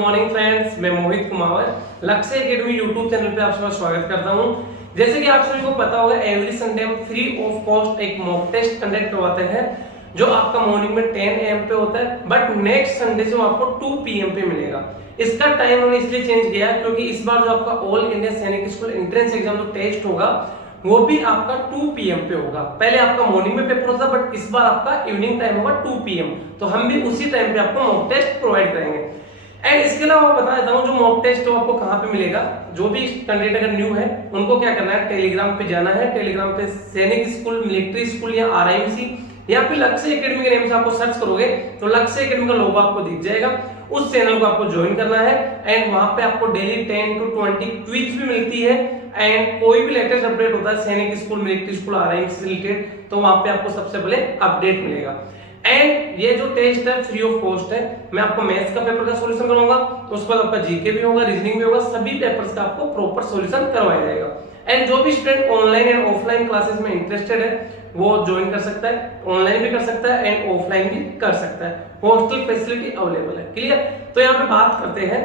Morning friends, मैं मोहित कुमार लक्ष्य academy YouTube channel पे आप सबका स्वागत करता हूं। जैसे कि आप सभी को पता होगा, एवरी संडे हम फ्री ऑफ कॉस्ट एक मॉक टेस्ट कंडक्ट करवाते हैं जो आपका मॉर्निंग में 10 AM पे होता है, बट नेक्स्ट संडे से वो आपको 2 PM पे मिलेगा। इसका टाइम हमने इसलिए चेंज किया क्योंकि इस बार जो आपका all India Sainik school entrance exam जो टेस्ट होगा वो भी आपका 2 PM पे होगा। पहले आपका मॉर्निंग में पेपर होता, बट इस बार आपका इवनिंग टाइम होगा 2 PM। तो हम भी उसी टाइम पे आपको मॉक टेस्ट प्रोवाइड करेंगे। एंड इसके अलावा बता देता हूँ, जो मॉक टेस्ट तो आपको कहाँ पे मिलेगा। जो भी कैंडिडेट अगर न्यू है उनको क्या करना है, टेलीग्राम पे जाना है। टेलीग्राम पे सैनिक स्कूल, मिलिट्री स्कूल या RIMC या फिर लक्ष्य एकेडमी के नेम से आपको सर्च करोगे तो लक्ष्य एकेडमी का लोगो आपको दिख जाएगा। उस चैनल को आपको ज्वाइन करना है एंड वहां पे आपको डेली 10 to 20 क्विज भी मिलती है। एंड कोई भी लेटेस्ट अपडेट होता है सैनिक स्कूल, मिलिट्री स्कूल, RIMC से रिलेटेड, तो वहां पे आपको सबसे पहले अपडेट मिलेगा। एंड ये जो टेस्ट है फ्री ऑफ कॉस्ट है। मैं आपको मैथ्स का पेपर का सॉल्यूशन करवाऊंगा, उसके बाद आपका जीके भी होगा, रीजनिंग भी होगा, सभी पेपर्स का आपको प्रॉपर सॉल्यूशन करवाया जाएगा। एंड जो भी student online and offline classes में इंटरेस्टेड है वो ज्वाइन कर सकता है, ऑनलाइन भी कर सकता है एंड ऑफलाइन भी कर सकता है। हॉस्टल फैसिलिटी अवेलेबल है। क्लियर? तो यहाँ पे बात करते हैं।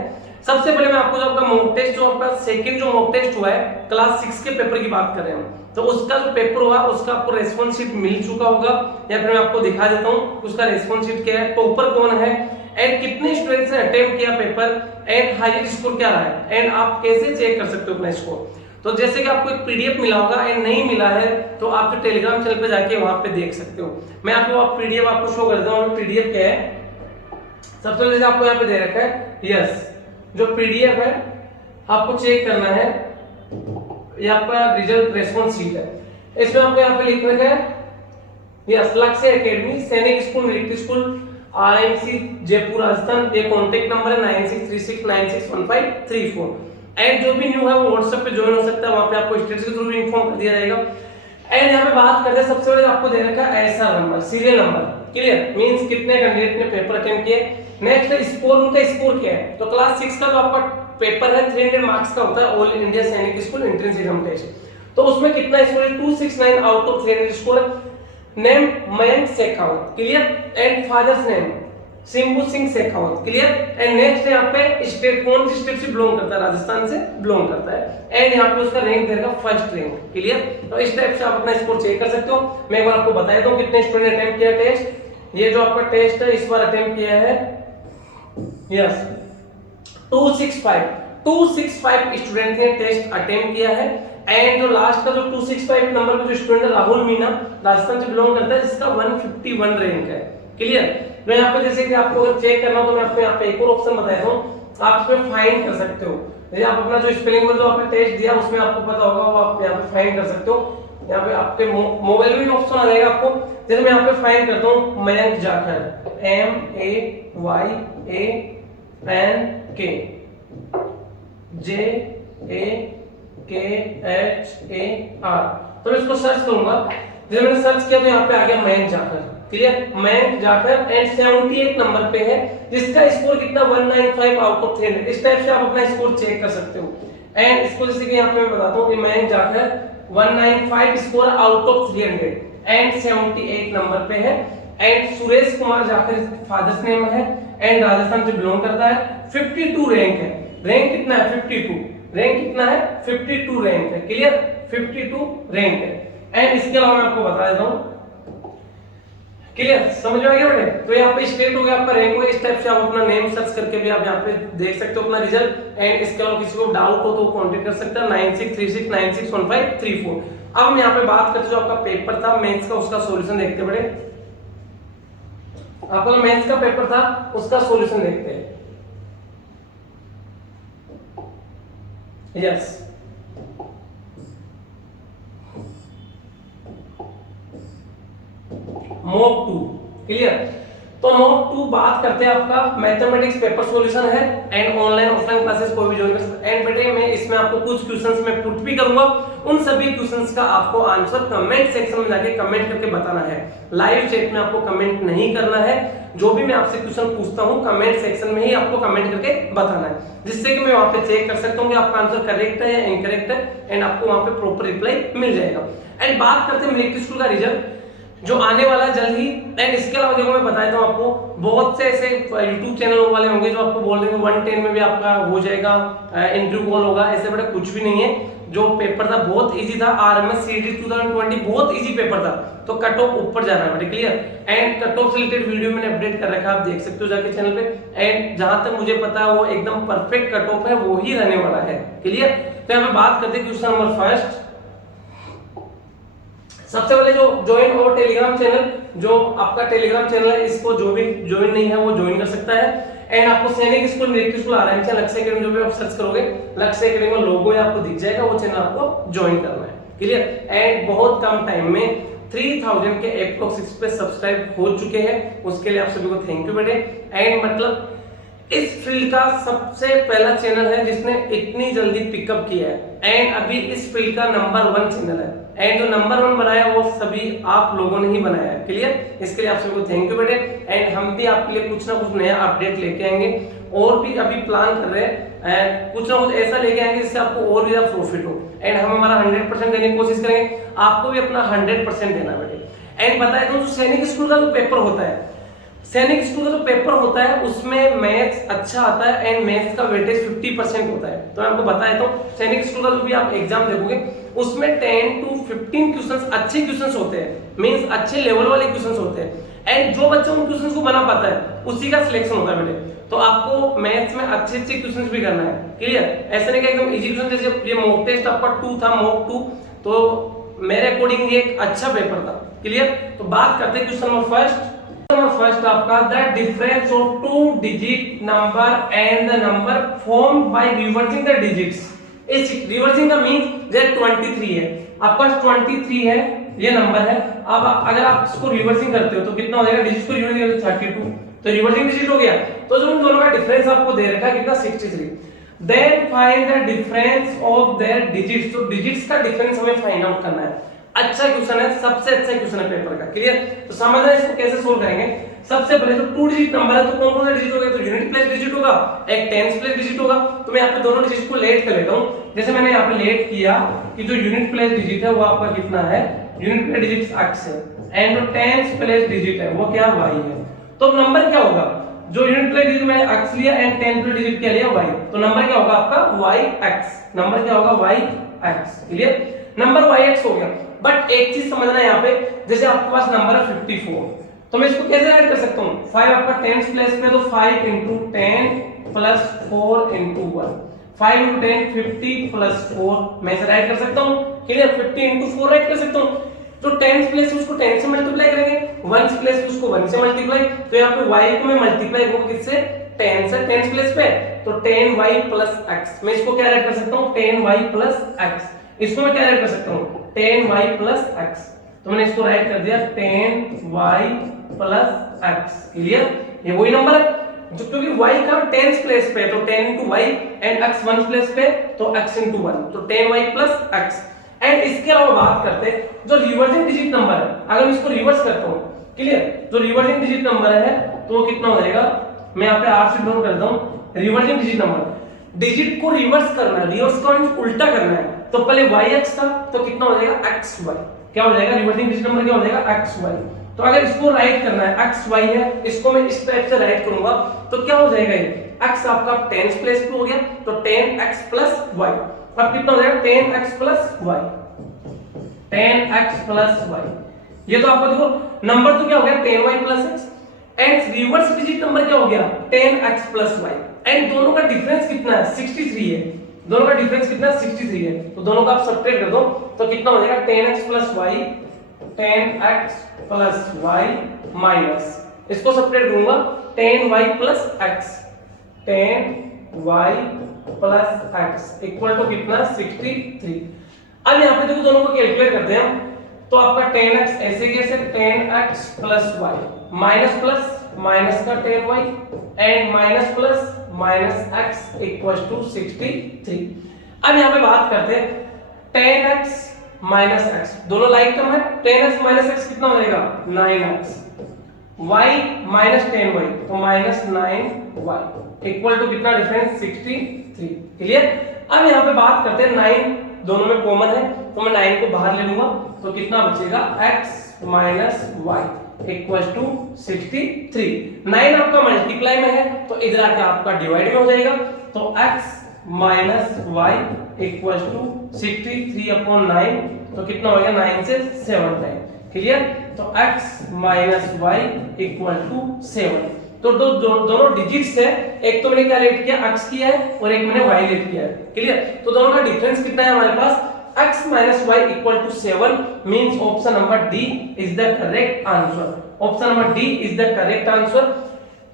सबसे पहले मैं आपको जो आपका मॉक टेस्ट, जो आपका सेकंड जो मॉक टेस्ट हुआ है क्लास 6 के पेपर की बात कर रहे हैं, तो उसका जो पेपर हुआ उसका आपको रेस्पॉन्स शीट मिल चुका होगा, या फिर मैं आपको दिखा देता हूँ उसका रेस्पॉन्स शीट क्या है, टॉपर कौन है एंड कितने स्टूडेंट्स ने अटेम्प्ट किया पेपर एंड हाईएस्ट स्कोर क्या रहा है एंड आप कैसे चेक कर सकते हो अपना स्कोर। तो जैसे कि आपको एक PDF मिला होगा एंड नहीं मिला है तो आप जो टेलीग्राम चैनल पे जाके वहां पे देख सकते हो। मैं आपको PDF आपको शो कर देता हूँ। PDF क्या है, सबसे पहले आपको यहाँ पे दे रखा है यस, जो PDF है आपको चेक करना है, ये आपका रिजल्ट रेस्पॉन्स शीट है। इसमें आपको यहाँ पे लिख रखा है यस, लक्ष्य एकेडमी, सैनिक school, military school, RIMC Jaipur Rajasthan. ये कॉन्टेक्ट नंबर है 9636961534। एंड जो भी न्यू है वो WhatsApp पे ज्वाइन हो सकता है, वहां पे आपको स्टेटस के थ्रू भी इन्फॉर्म कर दिया जाएगा। एंड यहाँ पे बात करते हैं, सबसे पहले आपको दे रखा है SR number, serial number. Clear? Means कितने कैंडिडेट ने पेपर अटेम्प्ट किए। नेक्स्ट है स्कोर, उनका स्कोर क्या है। तो क्लास 6 का जो आपका पेपर है 300 मार्क्स का होता है, all India Sainik school entrance exam test. तो उसमें कितना स्कोर है, 269 आउट ऑफ 300 स्कोर है। Name Mayank Shekhawat. Clear? And father's name Simbu Singh Shekhawat. Clear? And next यहाँ पे स्टेट, कौन सी स्टेट से बिलोंग करता है, राजस्थान से बिलोंग करता है। एंड यहाँ पे उसका रैंक देगा फर्स्ट रैंक। क्लियर? तो इस टाइप से आप अपना स्कोर चेक कर सकते हो। मैं एक बार आपको बता देता हूँ कितने स्टूडेंट ने अटेम्प्ट किया टेस्ट। ये जो आपका टेस्ट है इस बार अटेम्प्ट किया है यस 265 स्टूडेंट ने टेस्ट अटेम्प्ट किया है। एंड जो लास्ट का जो 265 नंबर पे जो स्टूडेंट है राहुल मीना, राजस्थान से बिलोंग करता है, जिसका 151 रैंक है। क्लियर? तो यहाँ पे जैसे कि आपको अगर चेक करना हो तो मैं आपको यहाँ पे एक और ऑप्शन बताता हूँ, आप इसमें फाइंड कर सकते हो। जैसे आप अपना जो स्पेलिंग में जो आपने टेस्ट दिया उसमें आपको पता होगा वो आप यहाँ पे फाइंड कर सकते हो। यहाँ पे आपके मोबाइल में भी ऑप्शन आ जाएगा आपको। जैसे मैं यहाँ पे फाइंड करता हूँ मयंक जाखड़, MAYANK JAKHAR। तो मैं इसको सर्च करूंगा। जब मैंने सर्च किया तो यहाँ पे आ गया Mayank Jakhar. Clear? Mayank Jakhar and 78 number पे है, जिसका स्कोर कितना 195 आउट ऑफ 300। इस टाइप से आप अपना स्कोर चेक कर सकते हो। एंड इसको जैसे कि यहाँ पे मैं बताता हूँ कि Mayank Jakhar 195 score out of 300 and 78 number पे है। And Suresh Kumar Jakhar father's name है एंड राजस्थान से बिलोंग करता है। 52 रैंक है। रैंक कितना है? 52। रैंक कितना है? 52 रैंक है। क्लियर? 52 रैंक है। एंड इसके अलावा मैं आपको बता देता हूँ। क्लियर? समझ में आ गया बेटे? तो यहाँ पे स्टेट हो गया आपका, रैंक हो गया। इस टाइप से आप अपना नेम सर्च करके भी आप यहाँ पे देख सकते हो अपना रिजल्ट। एंड इसके अलावा किसी को डाउट हो तो कांटेक्ट कर सकता है 9636961534। अब हम यहाँ पे बात करते जो आपका पेपर था मैथ्स का, उसका सॉल्यूशन देखते बड़े। आपका मैथ्स का पेपर था उसका सॉल्यूशन देखते हैं। Yes, mock 2। क्लियर? तो मॉक 2 बात करते हैं आपका मैथमेटिक्स पेपर सॉल्यूशन है एंड ऑनलाइन ऑफलाइन क्लासेस कोई भी ज्वाइन कर सकता है। एंड बेटे मैं इसमें आपको कुछ क्वेश्चंस में पुट भी करूंगा, उन सभी क्वेश्चंस का आपको आंसर कमेंट सेक्शन में जाके कमेंट करके बताना है। लाइव चैट में आपको कमेंट नहीं करना है। जो भी मैं आपसे क्वेश्चन पूछता हूं कमेंट सेक्शन में ही आपको कमेंट करके बताना है, जिससे कि मैं वहां पे चेक कर सकता हूं कि आपका आंसर करेक्ट है या इनकरेक्ट है एंड आपको वहां पे प्रॉपर रिप्लाई मिल जाएगा। एंड बात करते हैं मिलिट्री स्कूल का रिजल्ट। जो आने वाला जल्द ही। एंड इसके अलावा देखो मैं बताता हूँ आपको, बहुत से ऐसे यूट्यूब चैनल वाले होंगे जो आपको बोल देंगे 110 में भी आपका हो जाएगा, इंटरव्यू कॉल होगा। ऐसे बड़ा कुछ भी नहीं है। जो पेपर था बहुत इजी था, RMS CET 2020 बहुत इजी पेपर था, तो कट ऑफ ऊपर जा रहा है बेटे, क्लियर। एंड कट ऑफ से रिलेटेड वीडियो मैंने अपडेट कर रखा है, आप देख सकते हो जाके चैनल पे। एंड जहां तक मुझे पता है वो एकदम परफेक्ट कट ऑफ है, वो ही रहने वाला है, क्लियर। तो यहाँ पे बात करते हैं क्वेश्चन नंबर फर्स्ट। सबसे पहले जो ज्वाइन और टेलीग्राम चैनल, जो आपका टेलीग्राम चैनल है, इसको जो भी ज्वाइन नहीं है वो ज्वाइन कर सकता है। एंड आपको सैनिक school, military school RM channel लक्ष्य एकेडमी, जो भी आप सर्च करोगे लक्ष्य एकेडमी का लोगो है आपको दिख जाएगा, वो चैनल आपको ज्वाइन करना है, क्लियर। एंड बहुत कम टाइम में 3000 के एप्रोक्स पे सब्सक्राइब हो चुके हैं, उसके लिए आप सभी को थैंक यू बेटे। एंड मतलब इस फील्ड का सबसे पहला चैनल है जिसने इतनी जल्दी पिकअप किया है। एंड अभी इस फील्ड का नंबर 1 चैनल है। एंड जो नंबर 1 बनाया वो सभी आप लोगों ने ही बनाया है, क्लियर। इसके लिए आप सभी को थैंक यू बेटे। एंड हम भी आपके लिए कुछ ना कुछ नया अपडेट लेके आएंगे, और भी अभी प्लान कर रहे हैं, एंड कुछ ना कुछ ऐसा लेके आएंगे जिससे आपको और भी ज्यादा प्रॉफिट हो। एंड हम हमारा 100% देने की कोशिश करेंगे, आपको भी अपना 100% देना बेटे। एंड बताए तो सैनिक स्कूल का जो पेपर होता है, सैनिक स्कूल का जो पेपर होता है उसमें मैथ्स अच्छा आता है, एंड मैथ्स का वेटेज 50% होता है। तो मैं आपको बताया तो सैनिक स्कूल का जो भी आप एग्जाम देखोगे उसमें 10 to 15 क्वेश्चंस अच्छे क्वेश्चंस होते हैं, मींस अच्छे लेवल वाले क्वेश्चंस होते हैं। एंड जो बच्चा उन क्वेश्चंस को बना पाता है उसी का सिलेक्शन होता है बेटे। तो आपको मैथ्स में अच्छे अच्छे क्वेश्चंस भी करना है, क्लियर। ऐसा नहीं कि एकदम इजी क्वेश्चन, जैसे ये मॉक टेस्ट आपका 2 था, मॉक 2, तो मेरे अकॉर्डिंग ये एक अच्छा पेपर था, क्लियर। तो बात करते हैं क्वेश्चन नंबर फर्स्ट। फर्स्ट आपका the difference of 2 digit number and the number formed by reversing the digits. इस रिवर्सिंग का मींस जैसे 23 है, आपका 23 है, ये नंबर है। अब अगर आप इसको रिवर्सिंग करते हो तो कितना हो जाएगा, डिजिट को रिवर्सिंग करते 32, तो रिवर्सिंग डिजिट हो गया। तो जो उन दोनों का डिफरेंस आपको दे रखा है कितना, 63। Then find the difference of their digits. तो डिजिट्स का डिफरेंस हमें फाइंड आउट करना है। अच्छा क्वेश्चन है, सबसे अच्छा क्वेश्चन है पेपर का, क्लियर। तो समझना इसको कैसे सोल्व करेंगे। सबसे पहले तो 2 डिजिट नंबर है, तो कौन कौन सा डिजिट होगा, तो यूनिट प्लेस डिजिट होगा, एक टेंस प्लेस डिजिट होगा। तो मैं यहाँ पे दोनों डिजिट को लेट कर लेता हूँ। जैसे मैंने यहाँ पे लेट किया कि जो यूनिट प्लेस डिजिट है वो आपका कितना है, यूनिट प्लेस डिजिट x है, एंड जो टेंस प्लेस डिजिट है वो क्या, y है। तो नंबर क्या होगा, जो यूनिट प्लेस डिजिट मैंने x लिया एंड टेंस प्लेस डिजिट क्या लिया, y, तो नंबर क्या होगा आपका yx, नंबर क्या होगा yx, क्लियर। नंबर yx हो गया। बट एक चीज समझना है यहाँ पे, जैसे आपके पास नंबर है 54, तो मैं इसको कैसे ऐड कर सकता हूँ, 5 आपका टेंस प्लेस पे, तो 5 into 10 plus 4 into 1, 5 into 10 50 plus 4, मैं इसे ऐड कर सकता हूँ, क्लियर। 50 into 4 ऐड कर सकता हूँ। तो टेंस प्लेस उसको 10 से मल्टीप्लाई करेंगे, 1 प्लेस उसको 1 से मल्टीप्लाई, तो यहाँ पे y को मैं मल्टीप्लाई करूंगा किससे, 10 से, टेंस प्लेस पे, तो 10y plus x, मैं इसको क्या ऐड कर सकता हूँ, 10y plus x, इसको मैं क्या ऐड कर सकता हूँ, 10y plus x, तो मैंने इसको राइट कर दिया 10y plus x, क्लियर। ये वही नंबर है जो, क्योंकि y का 10 प्लेस पे, तो 10 into y, and x 1 place पे, तो x into 1, तो 10y plus x। एंड इसके अलावा बात करते हैं जो रिवर्सिंग डिजिट नंबर है, अगर मैं इसको रिवर्स करता हूँ, क्लियर, जो रिवर्सिंग डिजिट नंबर है तो वो कितना हो जाएगा, मैं यहाँ पे r से डाउन करता हूँ। रिवर्सिंग डिजिट नंबर, डिजिट को रिवर्स करना है, रिवर्स का उल्टा करना है, तो पहले yx था तो कितना हो जाएगा xy, क्या हो जाएगा, रिवर्सिंग डिजिट नंबर क्या हो जाएगा xy। तो अगर इसको राइट करना है, xy है, इसको मैं इस टाइप से राइट करूंगा तो क्या हो जाएगा, ये x आपका 10 प्लेस पे हो गया, तो 10x plus y, अब कितना हो जाएगा 10x plus y, 10x plus y। ये तो आपको देखो नंबर तो क्या हो गया 10y plus x, and reverse digit number क्या हो गया 10x plus y, एंड दोनों का डिफरेंस कितना है 63 है, दोनों का डिफरेंस कितना 63 है, तो दोनों का आप सब्ट्रैक्ट कर दो तो कितना हो जाएगा 10x plus y, 10x plus y minus, इसको सब्ट्रैक्ट करूंगा 10y plus x, 10y plus x equal to कितना 63। अब यहाँ पे देखो दोनों को कैलकुलेट करते हैं हम, तो आपका 10x ऐसे कैसे 10x plus y minus plus minus का 10y and minus plus minus x equal to 63। अब यहाँ पे बात करते हैं 10x माइनस x, दोनों लाइक टर्म है, 10x माइनस x कितना हो जाएगा 9x, y माइनस 10y तो माइनस 9y इक्वल टू कितना डिफरेंस 63, क्लियर। अब यहाँ पे बात करते हैं 9 दोनों में कॉमन है, तो मैं 9 को बाहर ले लूंगा तो कितना बचेगा x minus Y equal to 63। 9 आपका मल्टीप्लाई में है तो इधर आके आपका डिवाइड में हो जाएगा, तो x minus Y equal to 63 upon 9, तो कितना हो गया 9 से 7 टाइम। क्लियर? तो x minus Y equal to 7। तो दोनों डिजिट्स है, एक तो मैंने क्या लेट किया x किया है और एक मैंने y लेट किया है। क्लियर? तो दोनों का डिफरेंस कितना है हमारे पास, x minus y equal to 7 means option number D is the correct answer. Option number D is the correct answer.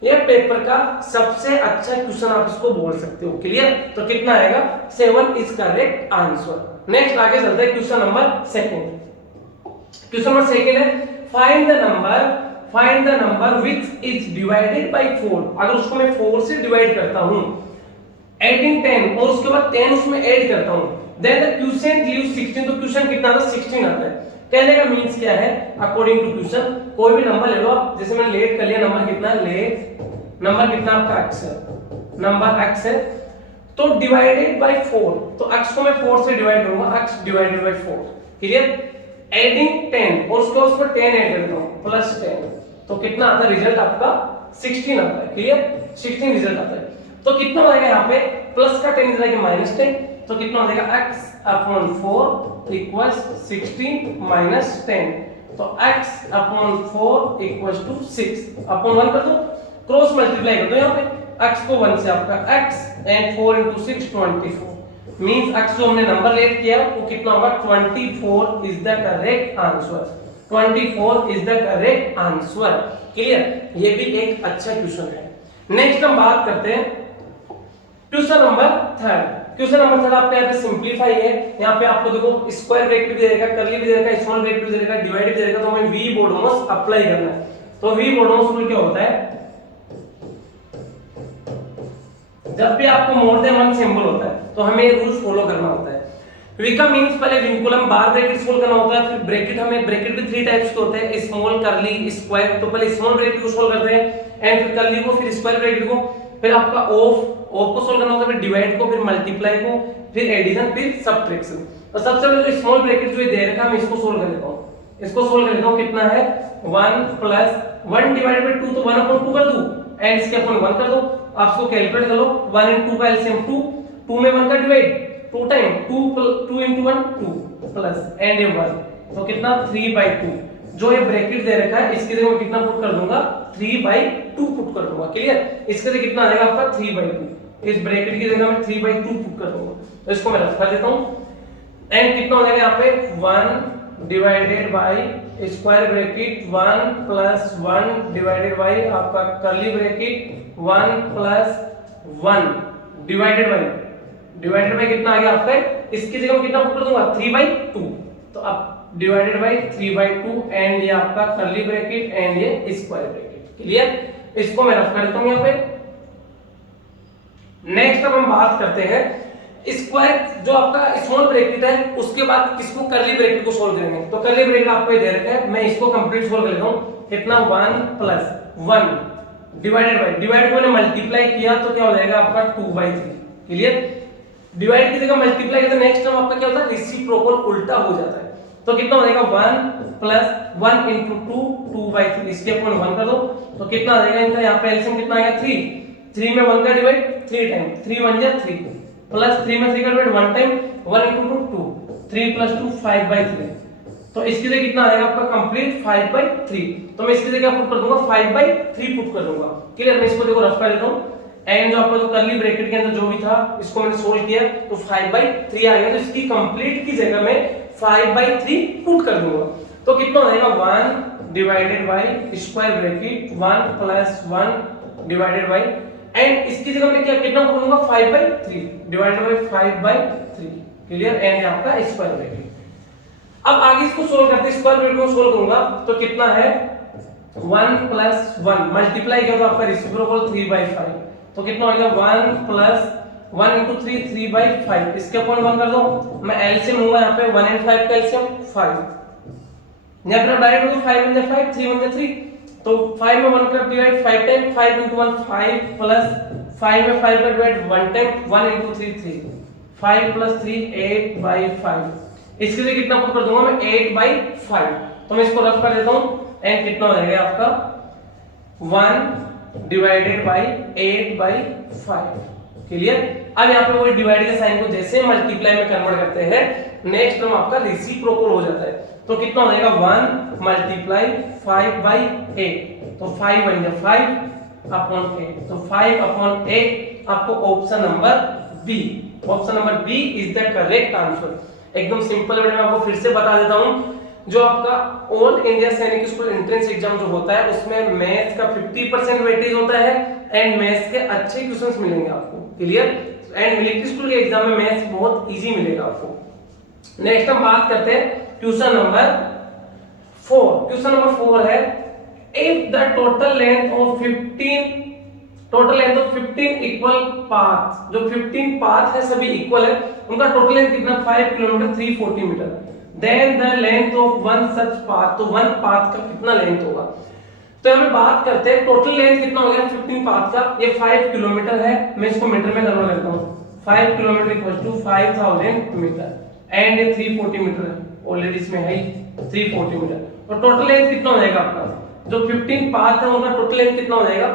यह पेपर का सबसे अच्छा क्वेश्चन आप इसको बोल सकते हो। क्लियर? तो कितना आएगा, 7 is correct answer. नेक्स्ट आगे चलते हैं question number second. Question number second है find the number which is divided by 4। अगर उसको मैं 4 से डिवाइड करता हूं एडिंग 10 और उसके बाद 10 उसमें ऐड करता हूं, देन द क्वोशिएंट लीव्स 16, तो क्वोशिएंट कितना आता है 16 आता है। कहने का मींस क्या है, अकॉर्डिंग टू क्वेश्चन कोई भी नंबर ले लो आप, जैसे मैंने लेट कर लिया, नंबर कितना है, लेट नंबर कितना आपका x है, नंबर x है, तो डिवाइडेड बाय 4, तो x को मैं 4 से डिवाइड करूंगा, x divided by 4। Clear? Adding 10 और उसके ऊपर 10 ऐड करता हूं प्लस 10, तो कितना आता है रिजल्ट आपका 16 आता है। क्लियर? 16 रिजल्ट आता है। तो कितना हो जाएगा यहाँ पे, प्लस का 10 इधर आके माइनस 10, तो कितना हो जाएगा x अपॉन 4 इक्वल्स 16 माइनस 10, तो x upon 4 equals to 6 upon 1 कर दो, क्रॉस मल्टीप्लाई कर दो यहाँ पे, x को 1 से आपका x and 4 into 6 24 means x जो हमने नंबर लेट किया वो कितना होगा, 24 is the correct answer. 24 is the correct answer. Clear? ये भी एक अच्छा क्वेश्चन है। नेक्स्ट हम बात करते हैं question number third. Question number third आपका यहाँ पे सिंपलीफाई है। यहाँ पे आपको देखो स्क्वायर ब्रैकेट भी दे देगा, कर्ली भी दे देगा, स्मॉल ब्रैकेट भी दे देगा, डिवाइड भी दे देगा, तो हमें वी बोडोमस अप्लाई करना है। तो वी बोडोमस रूल क्या होता है, जब भी आपको मोर देन वन सिंबल होता है तो हमें ये रूल फॉलो करना होता है। वी का मींस पहले विंकुलम बार ब्रैकेट सोल्व करना होता है, फिर ब्रैकेट, हमें ब्रैकेट भी 3 टाइप्स के होते हैं, स्मॉल, कर्ली, स्क्वायर। तो पहले स्मॉल ब्रैकेट को सोल्व करते हैं एंड फिर कर्ली को, फिर स्क्वायर ब्रैकेट को, फिर आपका ऑफ को सोल्व करना होता है, फिर डिवाइड को, फिर मल्टीप्लाई को, फिर एडिशन, फिर सब्ट्रैक्शन। तो सबसे पहले जो स्मॉल ब्रैकेट जो दे रखा है मैं इसको सोल्व कर लेता हूं। इसको सोल्व कर लेता हूं, कितना है 1 प्लस 1 डिवाइडेड बाय 2, तो 1 अपॉन 2 कर दूं एंड इसके अपॉन 1 कर दो। आप इसको कैलकुलेट कर लो, 1 and 2 का एलसीएम 2 में 1 का divide 2 time 2 into 1 2 plus and ये 1, तो कितना 3/2। जो ये ब्रैकेट दे रखा है इसके जगह मैं कितना पुट कर दूंगा, 3/2 पुट कर दूंगा। क्लियर? इसके जगह कितना आएगा आपका 3/2, इस ब्रैकेट की जगह मैं 3/2 पुट कर दूंगा, तो इसको मैं रख कर देता हूं एंड कितना हो जाएगा यहाँ पे 1 divided by square bracket 1 plus 1 divided by आपका curly bracket 1 plus 1 divided by कितना आ गया आपका, इसकी जगह मैं कितना पुट कर दूंगा 3/2, तो अब डिवाइडेड बाय 3/2 एंड ये आपका कर्ली ब्रैकेट एंड ये स्क्वायर ब्रैकेट। क्लियर? इसको मैं रफ कर देता हूं यहाँ पे। नेक्स्ट अब हम बात करते हैं स्क्वायर, जो आपका स्मॉल ब्रैकेट है उसके बाद किसको, कर्ली ब्रैकेट को सोल्व करेंगे। तो कर्ली ब्रैकेट आपको ये दे रखा है, मैं इसको कंप्लीट सोल्व कर लेता हूं। कितना 1 प्लस 1 डिवाइड को ने मल्टीप्लाई किया तो क्या हो जाएगा आपका 2/3। क्लियर? डिवाइड की जगह मल्टीप्लाई करते नेक्स्ट टर्म आपका क्या होता है, रेसिप्रोकल उल्टा हो जाता है, तो कितना हो जाएगा 1 प्लस 1 into 2 2/3, इसके अपॉन 1 कर दो, तो कितना आ जाएगा इनका यहाँ पे एलसीएम कितना आ गया 3 में 1 का डिवाइड 3 टाइम 3 1 जा 3 प्लस 3 में 3 का डिवाइड 1 टाइम 1 into 2 3 plus 2 5/3, तो इसकी जगह कितना आएगा आपका कंप्लीट 5/3, तो मैं इसकी जगह पुट कर दूंगा 5/3 पुट कर दूंगा। क्लियर? मैं इसको देखो रफ कर देता हूं एंड जो आपका जो कर्ली ब्रैकेट के अंदर जो भी था इसको मैंने सोल्व किया तो 5/3 आ गया, तो इसकी कंप्लीट की जगह में 5/3 पुट कर दूंगा, तो कितना हो जाएगा 1 divided by square bracket 1 plus 1 divided bye and इसकी जगह मैं क्या कितना पुट करूंगा 5/3 डिवाइडेड बाय 5/3। क्लियर? एंड आपका स्क्वायर ब्रैकेट। अब आगे इसको सोल्व करते हैं, स्क्वायर ब्रैकेट को सोल्व करूंगा तो कितना है 1 प्लस 1 मल्टीप्लाई किया तो आपका रेसिप्रोकल 3/5, तो कितना हो गया 1 प्लस 1 into 3 3/5, इसके अपॉन 1 कर दो, मैं एलसीएम लूंगा यहाँ पे 1 and 5 का एलसीएम 5, यहाँ पे डायरेक्ट तो 5 1 5 3 1 3, तो 5 में 1 का डिवाइड 5 टाइम 5 into 1 5 प्लस 5 में 5 का डिवाइड 1 टाइम 1 into 3 3 5 plus 3 8/5, इसके लिए कितना पुट कर दूंगा मैं 8/5, तो मैं इसको रफ कर देता हूं। एंड कितना हो जाएगा आपका 1 डिवाइडेड बाई 8/5। क्लियर। अब यहाँ पे वही डिवाइड के साइन को जैसे मल्टीप्लाई में कन्वर्ट करते हैं, नेक्स्ट टर्म आपका रेसिप्रोकल हो जाता है। तो कितना हो जाएगा 1 मल्टीप्लाई 5/8, तो 5 बन गया 5/8, तो 5/8 आपको option number B, option number B is the correct answer. एकदम सिंपल वे में आपको फिर से बता देता हूं, जो आपका all India Sainik school entrance exam जो होता है उसमें मैथ्स का 50% वेटेज होता है एंड मैथ्स के अच्छे क्वेश्चंस मिलेंगे आपको। क्लियर। एंड मिलिट्री स्कूल के एग्जाम में मैथ्स बहुत इजी मिलेगा आपको। नेक्स्ट हम बात करते हैं क्वेश्चन नंबर 4। क्वेश्चन नंबर 4 है, if the total length of 15 equal path, जो 15 पाथ है सभी इक्वल है, उनका टोटल लेंथ कितना 5 kilometre 340 metre, then the length of one such path, तो वन पाथ का कितना लेंथ होगा। तो यहाँ पे बात करते हैं टोटल लेंथ कितना हो गया 15 पाथ का, ये 5 किलोमीटर है, मैं इसको मीटर में कन्वर्ट करता हूँ। 5 kilometre equal to 5000 metre and ये 340 मीटर है, ऑलरेडी इसमें है 340 मीटर। और टोटल लेंथ कितना हो जाएगा आपका, जो 15 पाथ है उनका टोटल लेंथ कितना हो जाएगा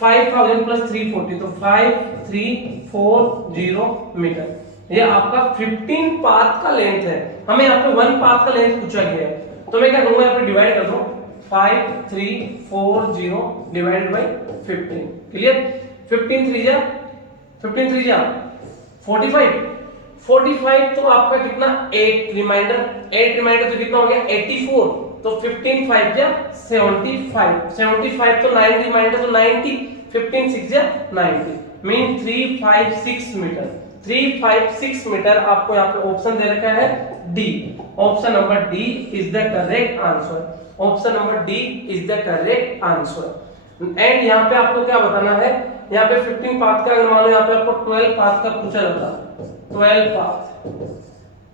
5000 प्लस 340, तो 5340 मीटर। ये आपका 15 पाथ का लेंथ है। हमें यहाँ पे वन पाथ का लेंथ पूछा गया है, तो मैं क्या करूंगा यहाँ पे डिवाइड कर दूं 5340 डिवाइडेड बाय 15। क्लियर। 15 3 जा 45 तो आपका कितना 8 रिमाइंडर तो कितना हो गया 84, तो 15 5 जा 75 तो 9 रिमाइंडर तो 90, 15 6 जा 90 मीन 356 मीटर। 356 मीटर आपको यहाँ पे ऑप्शन दे रखा है D, option number D is the correct answer. Option number D is the correct answer. And यहाँ पे आपको क्या बताना है, यहाँ पे 15 पाथ का अगर मान लो यहाँ पे आपको 12 पाथ का पूछा जाता है,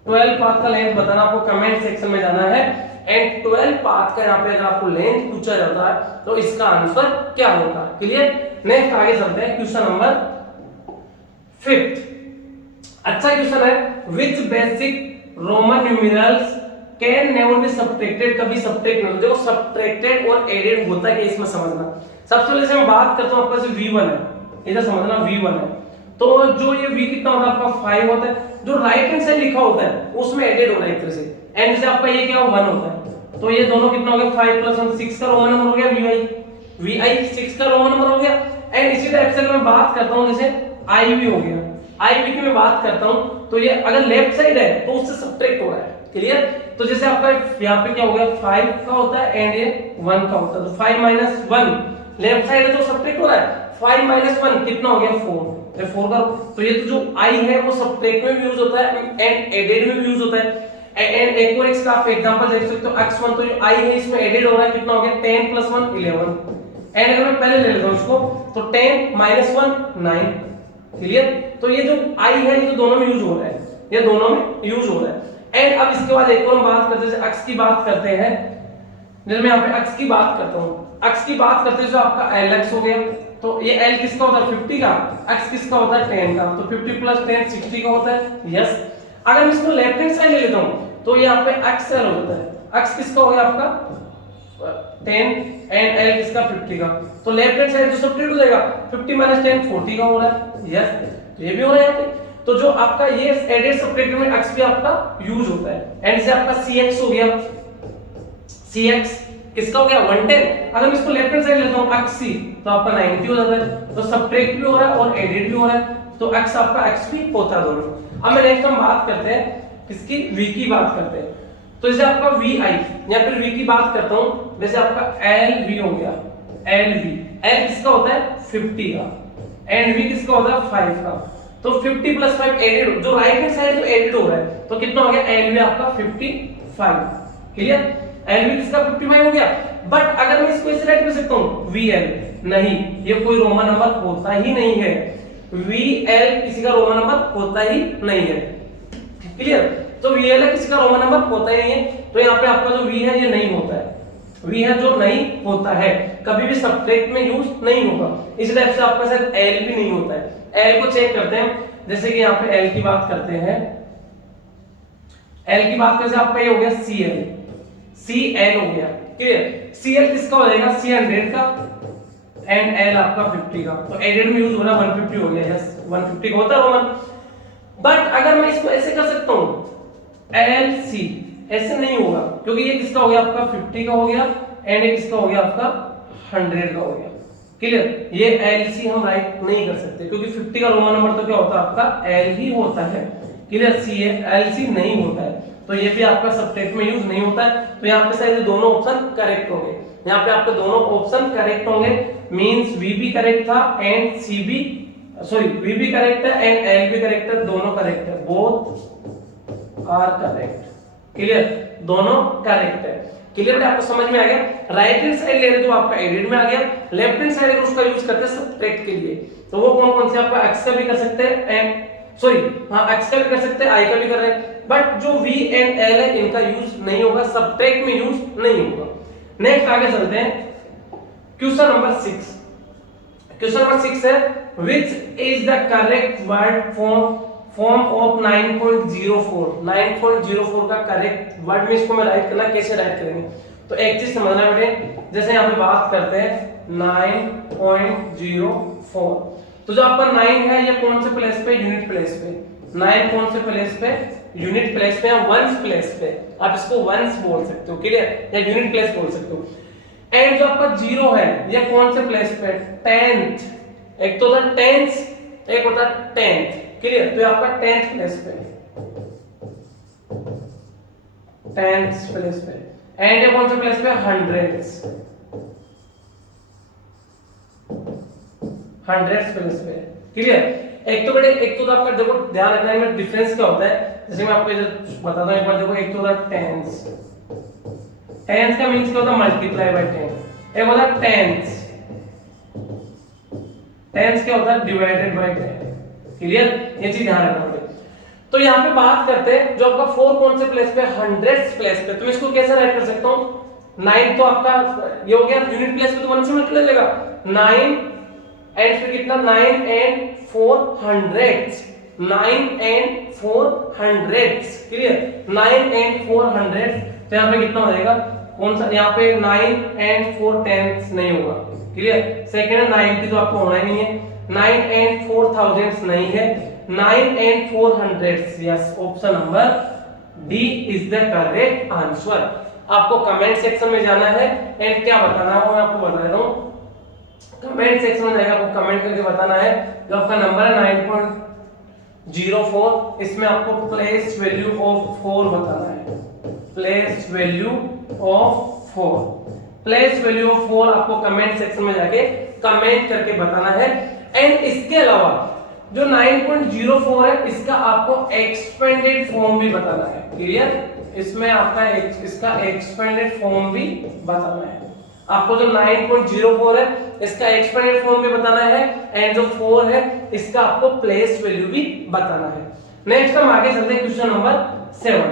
12 पाथ का लेंथ बताना, आपको कमेंट सेक्शन में जाना है। एंड 12 पाथ का यहाँ पे अगर आपको लेंथ पूछा जाता है तो इसका आंसर क्या होगा। क्लियर। नेक्स्ट आगे चलते हैं क्वेश्चन नंबर 5। अच्छा क्वेश्चन है, which basic Roman numerals can never be subtracted, कभी सब्ट्रैक्ट नहीं होते। देखो सब्ट्रैक्टेड और एडेड होता है इसमें समझना। सबसे पहले से मैं बात करता हूं, आपका जो v1 है, इधर समझना v1 है, तो जो ये v कितना होता है आपका 5 होता है, जो राइट हैंड साइड लिखा होता है उसमें एडेड होना है एक तरह से, एंड से आपका ये क्या 1 होता है, तो ये दोनों कितना हो गया 5 + 1 6 का रोमन नंबर हो गया vi 6 का रोमन नंबर हो गया। एंड इसी टाइप से अगर मैं बात करता हूं जैसे iv हो गया, iv की मैं बात करता हूं तो ये अगर लेफ्ट साइड है तो उससे सब्ट्रैक्ट हो रहा है। क्लियर। तो जैसे आपका यहाँ पे क्या हो गया 5 का होता है एंड ये 1 का होता है, तो 5 - 1 लेफ्ट साइड है तो सब्ट्रैक्ट हो रहा है, 5 - 1 कितना हो गया 4, ये 4 का, तो ये तो जो i है वो सब्ट्रैक्ट में भी यूज होता है एंड एडेड में भी यूज होता है। एंड एक और इसका आप एग्जांपल देख सकते हो x1, तो जो i है इसमें एडेड हो रहा है, कितना हो गया 10 + 1 11। एंड अगर मैं पहले ले लेता हूं इसको तो 10 - 1 9। क्लियर। तो ये जो i है ये तो दोनों में यूज हो रहा है, ये दोनों में यूज हो रहा है। एंड अब इसके बाद एक और हम बात करते हैं अक्ष की बात करते हैं, जैसे मैं यहाँ पे अक्ष की बात करता हूँ, अक्ष की बात करते हैं जो आपका lx हो गया, तो ये l किसका होता है 50 का, x किसका होता है 10 का, तो 50 + 10 60 का होता है। यस। अगर मैं इसको लेफ्ट हैंड साइड ले लेता हूँ तो ये यहाँ पे xl हो जाता है, x किसका हो गया आपका 10 एंड l किसका 50 का, तो लेफ्ट हैंड साइड जो सब्ट्रैक्ट हो जाएगा 50 - 10 40 का हो रहा है। यस, तो ये भी हो रहा है यहाँ पे। तो जो आपका ये एडेड सब्ट्रैक्ट में x भी आपका यूज होता है। एंड जैसे आपका cx हो गया, cx किसका हो गया 110। अगर मैं इसको लेफ्ट हैंड साइड लेता हूं xc तो आपका 90 हो जाता है, तो सब्ट्रैक्ट भी हो रहा है और एडेड भी हो रहा है, तो x आपका x भी होता है दोनों। अब मैं नेक्स्ट हम बात करते हैं किसकी v की बात करते हैं, तो जैसे आपका vi या फिर v की बात करता हूं, जैसे आपका lv हो गया, lv l किसका होता है 50 का एंड v किसका होता है 5 का, तो 50 + 5 एडेड, जो राइट हैंड साइड जो एडेड हो रहा है, तो कितना हो गया lv आपका 55। क्लियर। lv किसका 55 हो गया। बट अगर मैं इसको इस राइट में सकता हूं vl, नहीं, ये कोई रोमन नंबर होता ही नहीं है, vl किसी का रोमन नंबर होता ही नहीं है। क्लियर। तो vl किसी का रोमन नंबर होता ही नहीं है, तो यहाँ पे आपका जो v है ये नहीं होता है, v है जो नहीं होता है, कभी भी सब्ट्रैक्ट में यूज नहीं होगा। इस टाइप से आपका शायद l भी नहीं होता है। l को चेक करते हैं, जैसे कि यहाँ पे l की बात करते हैं, l की बात करते आपका ये हो गया cl, CL हो गया, क्लियर। CL किसका हो जाएगा, C 100 का एंड L आपका 50 का, तो एडेड में यूज हो रहा है 150 हो गया, यस 150 का होता है रोमन। बट अगर मैं इसको ऐसे कर सकता हूं LC, ऐसे नहीं होगा क्योंकि ये किसका हो गया आपका 50 का हो गया एंड ये किसका हो गया आपका 100 का हो गया, क्लियर। ये LC हम राइट नहीं कर सकते क्योंकि 50 का रोमन नंबर तो क्या होता है आपका L ही होता है, क्लियर। LC नहीं होता है, तो ये भी आपका सब्ट्रैक्ट में यूज नहीं होता है। तो यहाँ पे शायद दोनों ऑप्शन करेक्ट होंगे, यहाँ पे आपके दोनों ऑप्शन करेक्ट होंगे, मींस V भी करेक्ट था एंड V भी करेक्ट है एंड L भी करेक्ट है, दोनों करेक्ट है, बोथ आर करेक्ट, क्लियर, दोनों करेक्ट है, क्लियर। आपको समझ में आ गया। राइट हैंड साइड ले रहे तो आपका एडेड में आ गया, लेफ्ट हैंड साइड अगर उसका यूज करते हैं सब्ट्रैक्ट के लिए, तो वो कौन कौन से आपका x का भी कर सकते हैं एंड x का भी कर सकते हैं, I का भी कर रहे हैं, बट जो V एंड L है इनका यूज नहीं होगा, सब्ट्रैक्ट में यूज नहीं होगा। नेक्स्ट आगे चलते हैं, क्वेश्चन नंबर 6। क्वेश्चन नंबर 6 है which is the correct word form of 9.04। 9.04 का करेक्ट वर्ड में इसको मैं राइट करना, कैसे राइट करेंगे, तो एक चीज समझना बेटे, जैसे यहाँ पे बात करते हैं 9.04, तो जो आपका 9 है ये कौन से प्लेस पे, यूनिट प्लेस पे, 9 कौन से प्लेस पे, यूनिट प्लेस पे या वंस प्लेस पे, आप इसको वंस बोल सकते हो, क्लियर, या यूनिट प्लेस बोल सकते हो। एंड जो आपका 0 है ये कौन से प्लेस पे, 10th, एक तो होता है 10th एक होता है 10th, क्लियर, तो ये आपका 10th प्लेस पे, 10th प्लेस पे, एंड ये कौन से प्लेस पे, 100th प्लेस पे, क्लियर। एक तो बेटे, एक तो आपका देखो ध्यान रखना है डिफरेंस क्या होता है, जैसे मैं आपको इधर बताता हूं एक बार, देखो एक तो होता है टेंस, टेंस का मींस क्या होता है, मल्टीप्लाई बाय 10, एक होता है टेंस, टेंस क्या होता है, डिवाइडेड बाय 10, क्लियर, ये चीज ध्यान रखना बेटे। तो यहाँ पे बात करते हैं जो आपका 4 कौन से प्लेस पे, 100th प्लेस पे, तो मैं इसको कैसे राइट कर सकता हूं, 9 तो आपका ये हो गया यूनिट प्लेस पे, तो 1 से मल्टीप्लाई लेगा, 9 एंड फिर कितना, 9 and 4 100ths, 9 and 4 100ths, clear, 9 and 4 100ths, तो यहाँ पे कितना हो जाएगा, कौन सा, यहाँ पे 9 एंड 4 10ths नहीं होगा, क्लियर। सेकंड है 90, तो आपको होना ही नहीं है, 9 एंड 4 thousands नहीं है, 9 and 4 100ths, yes, option number D is the correct answer. आपको कमेंट सेक्शन में जाना है एंड क्या बताना है, मैं आपको बता देता हूँ, कमेंट सेक्शन में जाएगा, आपको कमेंट करके बताना है जो आपका नंबर है 9.04, इसमें आपको प्लेस वैल्यू ऑफ 4 बताना है, place value of 4, place value of 4 आपको कमेंट सेक्शन में जाके कमेंट करके बताना है। एंड इसके अलावा जो 9.04 है इसका आपको एक्सपेंडेड फॉर्म भी बताना है, क्लियर, इसमें आपका इसका एक्सपेंडेड फॉर्म भी बताना है, आपको जो 9.04 है इसका एक्सपेंडेड फॉर्म भी बताना है एंड जो 4 है इसका आपको प्लेस वैल्यू भी बताना है। नेक्स्ट हम आगे चलते हैं क्वेश्चन नंबर 7।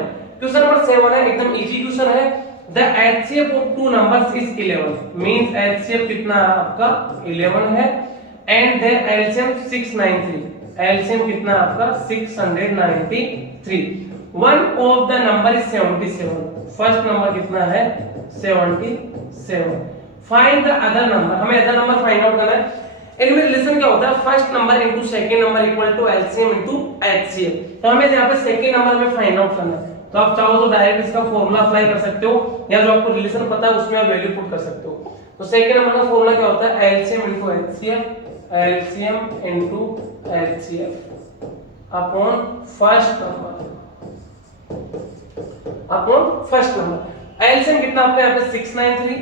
क्वेश्चन नंबर 7 है, एकदम इजी क्वेश्चन है, the HCF of two numbers is 11, means HCF कितना है आपका 11 है एंड देयर एलसीएम 693, एलसीएम कितना आपका 693, one of the number is 77, first number कितना है 77, फाइंड द अदर नंबर, हमें अदर नंबर फाइंड आउट करना है। इनमें रिलेशन क्या होता है, first number into second number equal to LCM into HCF, तो हमें यहां पे सेकंड नंबर में फाइंड आउट करना है, तो आप चाहो तो डायरेक्ट इसका फॉर्मूला अप्लाई कर सकते हो या जो आपको रिलेशन पता है उसमें आप वैल्यू पुट कर सकते हो। तो सेकंड नंबर का फॉर्मूला क्या होता है, LCM into HCF, LCM into HCF upon first number, upon first number. LCM कितना आपका यहाँ पे 693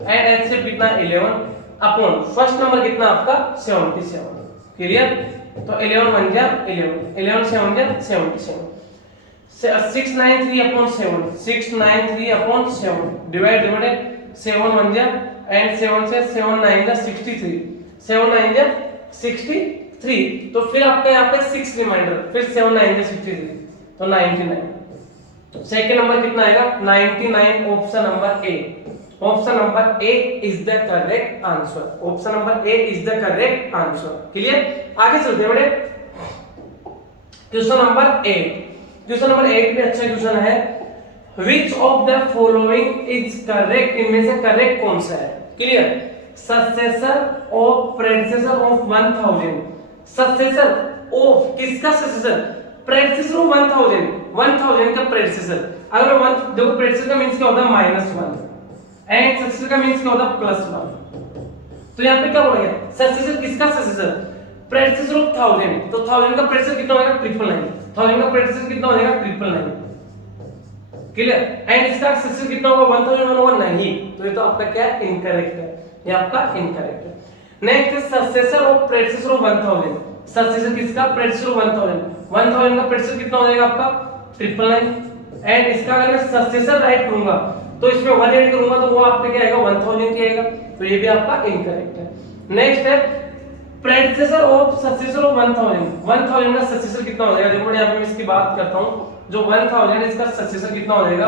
एंड एचसीएफ कितना 11 अपॉन फर्स्ट नंबर कितना आपका 77, क्लियर, तो 11 1 जा 11 7 जा 77, 693 अपॉन 7, 693 अपॉन 7 डिवाइड 7 1 जा एंड 7 से 7 9 जा 63, 7 9 जा 63, तो फिर आपका यहाँ पे 6 रिमाइंडर, फिर 7 9 जा 63, तो 99। सेकंड नंबर कितना आएगा 99, option number A, option number A is the correct answer, option number A is the correct answer, clear. आगे चलते हैं बेटे, क्वेश्चन नंबर 8, क्वेश्चन नंबर 8 भी अच्छा क्वेश्चन है, which of the following is correct, इनमें से करेक्ट कौन सा है? Clear, successor of predecessor of 1000, successor of किसका सक्सेसर? प्रेडिसेसर ऑफ 1000 का प्रेडिसेसर। अगर मैं देखो प्रेडिसेसर का मींस क्या होता है? -1 एंड सक्सेसर का मींस क्या होता है? +1। तो यहाँ पे क्या बोलेंगे? सक्सेसर किसका सक्सेसर? प्रेडिसेसर ऑफ 1000, तो 1000 का प्रेडिसेसर कितना होगा? 999। 1000 का प्रेडिसेसर कितना होगा? 999। क्लियर, एंड इसका सक्सेसर कितना होगा? 1001 होगा? नहीं, तो ये तो आपका क्या है? इनकरेक्ट है, ये आपका इनकरेक्ट है। नेक्स्ट है successor of predecessor of 1000, successor किसका? प्रेडिसेसर ऑफ 1000 का प्रेडिसेसर कितना हो जाएगा आपका? 999। एंड इसका अगर मैं सक्सेसर राइट करूंगा तो इसमें 1 ऐड करूंगा तो वो आपका क्या आएगा? 1000 की आएगा, तो ये भी आपका इनकरेक्ट है। नेक्स्ट है प्रेडिसेसर ऑफ सक्सेसर ऑफ 1000 का सक्सेसर कितना हो जाएगा? देखो यहाँ पे मैं इसकी बात करता हूँ, जो 1000 इसका सक्सेसर कितना हो जाएगा?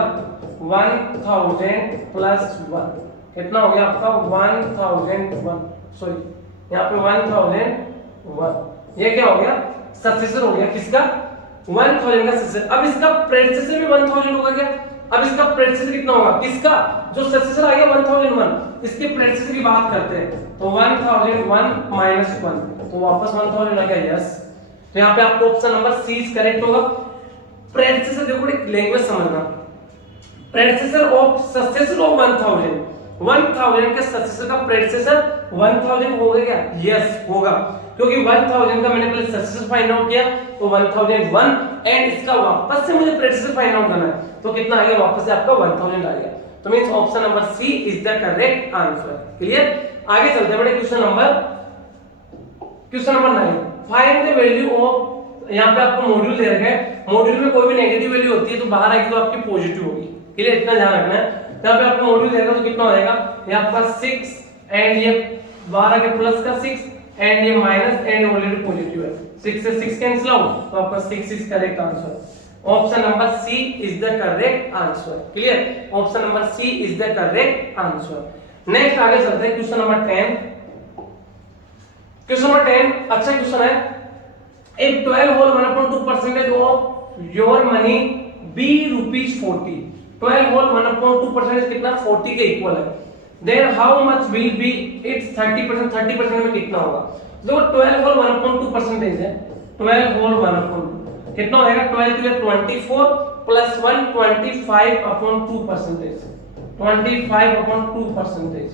1000 प्लस 1 कितना हो गया आपका? 1001, सॉरी यहाँ पे 1001, ये क्या हो गया? सक्सेसर हो गया किसका? 1000 का सक्सेसर। अब इसका प्रेडिसेसर भी 1000 होगा क्या? अब इसका प्रेडिसेसर कितना होगा? किसका? जो सक्सेसर आ गया 1001, इसके प्रेडिसेसर की बात करते हैं, तो 1001 माइनस 1, तो वापस 1000 आ गया। यस, तो यहाँ पे आपको option number C is correct होगा। प्रेडिसेसर देखो एक लैंग्वेज समझना, प्रेडिसेसर ऑफ सक्सेसर ऑफ 1000 के सक्सेसर का प्रेडिसेसर 1000 होगा क्या? यस होगा, क्योंकि 1000 का मैंने पहले सक्सेसर फाइंड आउट किया तो 1001 एंड इसका वापस से मुझे प्रेडिसेसर फाइंड आउट करना है, तो कितना आ गया? वापस से आपका 1000 आ गया। तो means option number C is the correct answer. Clear, आगे चलते हैं बड़े question number 9, find the value of, यहाँ पे आपको मॉड्यूल दे रखा है, मॉड्यूल में कोई भी नेगेटिव वैल्यू होती है तो बाहर आएगी तो आपकी पॉजिटिव होगी। क्लियर, इतना ध्यान रखना है। यहाँ पे आपको मॉड्यूल देगा तो कितना हो जाएगा? ये आपका 6 एंड ये 12 के प्लस का 6 एंड ये माइनस एंड ऑलरेडी पॉजिटिव है, 6 से 6 कैंसिल आउट, तो आपका 6 is correct answer. Option number C is the correct answer. Clear, option number C is the correct answer. Next आगे चलते हैं क्वेश्चन नंबर 10। क्वेश्चन नंबर 10 अच्छा क्वेश्चन है। If 12 whole 1/2% of your money be ₹40, 12 whole 1/2% कितना? 40 के equal है, then how much will be its 30%? 30% में कितना होगा? देखो 12 whole 1/2% है, 12 whole 1/2 कितना हो जाएगा? 12 to 24 plus 1 25/2%, 25/2%,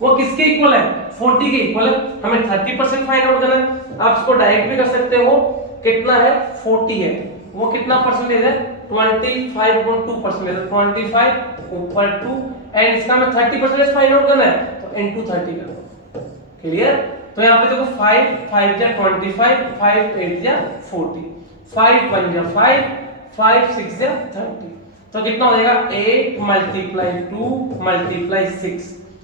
वो किसके इक्वल है? 40 के इक्वल है। हमें 30% फाइंड आउट करना है, आप इसको डायरेक्ट भी कर सकते हो, कितना है? 40 है, वो कितना परसेंटेज है? 25/2% है, 25 ऊपर 2 एंड इसका हमें 30% फाइंड आउट करना है तो इनटू 30 करो। क्लियर, तो यहाँ पे देखो 5 5 जा 25, 5 8 जा 40, 5 1 जा 5, 5 6 जा 30, तो कितना हो जाएगा? 8 × 2 × 6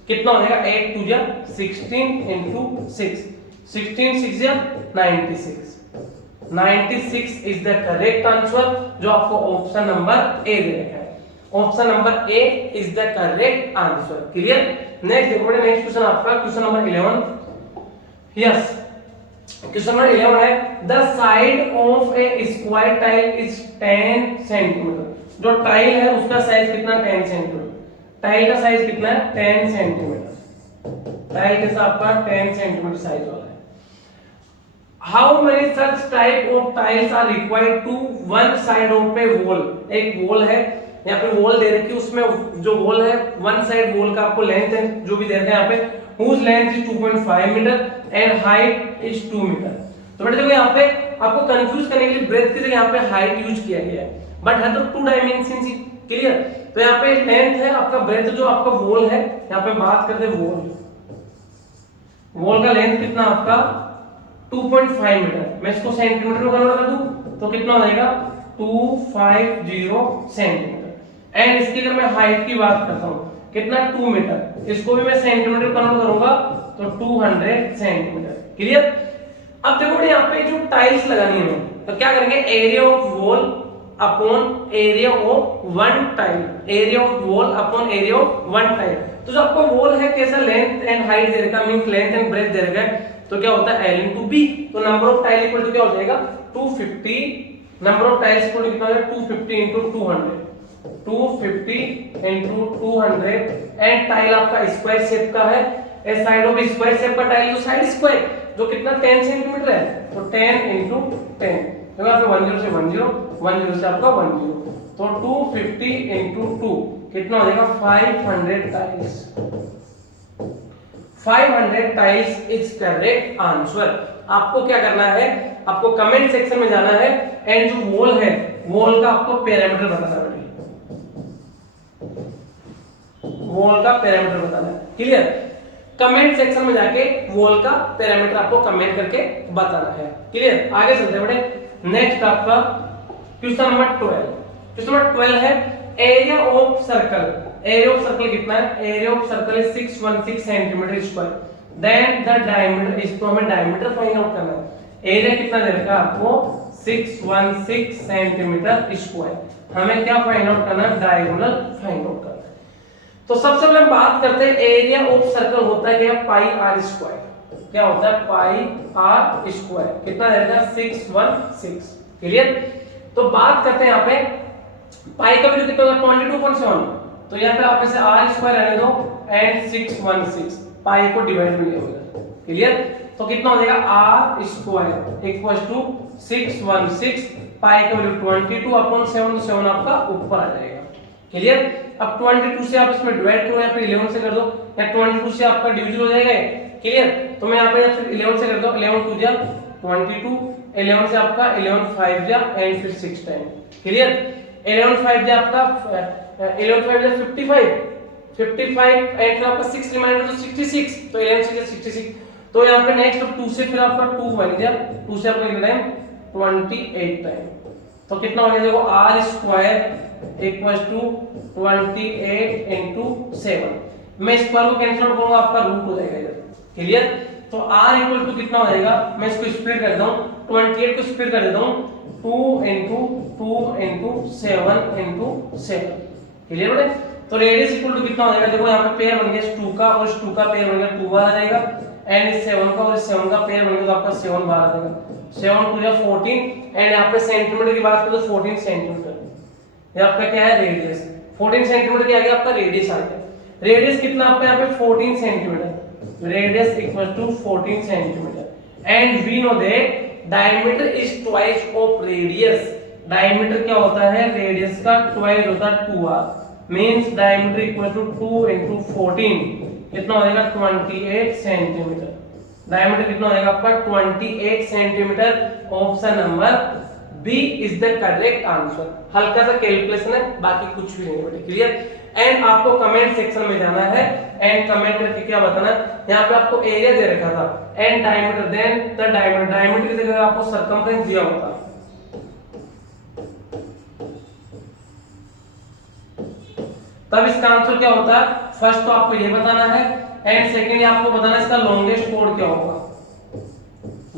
कितना हो जाएगा? 8 2 जा 16 into 6, 16 6 जा 96, 96 इज द करेक्ट आंसर, जो आपको ऑप्शन नंबर ए दे रखा है। Option number A is the correct answer. Clear, next देखो बेटा, नेक्स्ट क्वेश्चन आपका question number 11। Yes, question number 11 है the side of A square tile is 10 centimetre. जो tile है उसका साइज कितना? 10 सेंटीमीटर। टाइल का साइज कितना है? 10 सेंटीमीटर। टाइल कैसा आपका? 10 सेंटीमीटर साइज वाला है। How many such type of tiles are required to one side of a wall? एक वॉल है, यहाँ पे वॉल दे रखी है, उसमें जो वॉल है वन साइड वॉल का आपको लेंथ है जो भी दे रखा है यहाँ पे, whose length is 2.5 metre and height is 2 metre. तो बेटा देखो यहाँ पे आपको कंफ्यूज करने के लिए ब्रेथ की जगह यहाँ पे हाइट यूज किया गया है, बट है तो 2 डायमेंशन ही। क्लियर, तो यहाँ पे लेंथ है आपका, ब्रेथ जो आपका वॉल है, यहाँ पे बात करते हैं वॉल का लेंथ कितना आपका? 2.5 मीटर। मैं इसको सेंटीमीटर में कन्वर्ट कर दूं तो कितना हो जाएगा? 250 सेंटीमीटर। एंड इसकी अगर मैं हाइट की बात करता हूं कितना? 2 मीटर। इसको भी मैं सेंटीमीटर में कन्वर्ट करूंगा तो 200 सेंटीमीटर। क्लियर, अब देखो यहाँ पे जो टाइल्स लगानी है तो क्या करेंगे? Area of wall upon area of one tile, area of wall upon area of one tile. तो जो आपका वॉल है कैसा लेंथ एंड हाइट दे रखा है, मींस लेंथ एंड ब्रेथ दे रखा है, तो क्या होता है? L into B। तो number of tile equal to क्या हो जाएगा? 250। Number of tiles equal to कितना हो जाएगा? 250 into 200। 250 इंटू 200 एंड टाइल आपका स्क्वायर शेप का है। A side of square shape का टाइल, तो साइड स्क्वायर जो कितना 10 सेंटीमीटर है, तो 10 इंटू 10, तो यहाँ पे 10 से 10 से आपका 10, तो 250 इंटू 2 कितना हो जाएगा 500 tiles. 500 tiles is correct answer. आपको क्या करना है, आपको कमेंट सेक्शन में जाना है एंड जो वॉल है, वॉल का आपको पैरामीटर बताना है, वॉल का पैरामीटर बताना है। क्लियर? कमेंट सेक्शन में जाके वॉल का पैरामीटर आपको कमेंट करके बताना है। क्लियर? आगे चलते हैं बेटे। नेक्स्ट आपका क्वेश्चन नंबर 12। क्वेश्चन नंबर 12 है area of circle. Area of circle कितना है? Area of circle is 616 centimetre square, then the diameter, इसको हमें डायमीटर फाइंड आउट करना है। एरिया कितना दे रखा है आपको 616 सेंटीमीटर स्क्वायर, हमें क्या फाइंड आउट करना है? डायगोनल फाइंड आउट करना है। तो सबसे पहले हम बात करते हैं एरिया ऑफ सर्कल होता है क्या? पाई आर स्क्वायर। क्या होता है? पाई आर स्क्वायर। कितना दे रखा है? 616। क्लियर? तो बात करते हैं यहाँ पे पाई का वैल्यू कितना होगा? 22.7, तो यहाँ पे आप इसे आर स्क्वायर रहने दो एंड 616 पाई को डिवाइड में होगा। क्लियर? तो कितना हो जाएगा? आर स्क्वायर इक्वल्स टू 616 पाई का वैल्यू 22/7, 7 आपका ऊपर आ जाएगा। क्लियर? अब 22 से आप इसमें डिवाइड करो, या फिर 11 से कर दो, या 22 से आपका डिवीजन हो जाएगा। क्लियर? तो मैं यहाँ पे या फिर 11 से कर दो, 11 2 जा 22, 11 से आपका 11 5 जा एंड फिर 6 टाइम। क्लियर? 11 5 जा आपका 11 5 जा 55 एंड फिर आपका 6 रिमाइंडर तो 66, तो 11 से 66, तो यहाँ पे नेक्स्ट 2 से फिर आपका 2 बन गया, 2 से आपका कितना टाइम 28 टाइम। तो कितना हो गया देखो R square equals to 28 into 7। मैं स्क्वायर को कैंसिल आउट करूंगा, आपका रूट हो जाएगा इधर। क्लियर? तो r इक्वल टू कितना हो जाएगा? मैं इसको स्प्लिट कर देता हूं, 28 को स्प्लिट कर देता हूं 2 इंटू 7 इंटू 7। क्लियर बेटे? तो रेडियस इक्वल टू कितना हो जाएगा? देखो यहाँ पे पेयर बन गया 2 का, और इस 2 का पेयर बन गया 2 बार आ जाएगा, एंड इस 7 का और इस 7 का पेयर बन गया तो आपका 7 बार आ जाएगा। 7 2 या 14, एंड यहाँ पे सेंटीमीटर की बात करें तो 14 सेंटीमीटर, ये आपका क्या है? रेडियस। 14 सेंटीमीटर के आगे आपका रेडियस आ गया। रेडियस कितना आपका यहाँ पे 14 centimetre, radius equal to 14 centimetre, and we know that diameter is twice of radius. Diameter क्या होता है? रेडियस का ट्वाइस होता है 2r, means diameter equal to 2 into 14 कितना हो जाएगा? 28 सेंटीमीटर। डायमीटर कितना हो जाएगा आपका? 28 centimetre. Option number B is the correct answer. हल्का सा कैलकुलेशन है, बाकी कुछ भी नहीं है बेटे। क्लियर? एंड आपको कमेंट सेक्शन में जाना है एंड कमेंट करके क्या बताना है? यहाँ पे आपको एरिया दे रखा था and diameter, then the diameter, diameter की जगह आपको सर्कमफ्रेंस दिया होता, तब इसका आंसर क्या होता है? फर्स्ट तो आपको ये बताना है एंड सेकंड आपको बताना है इसका लॉन्गेस्ट कोड क्या होगा,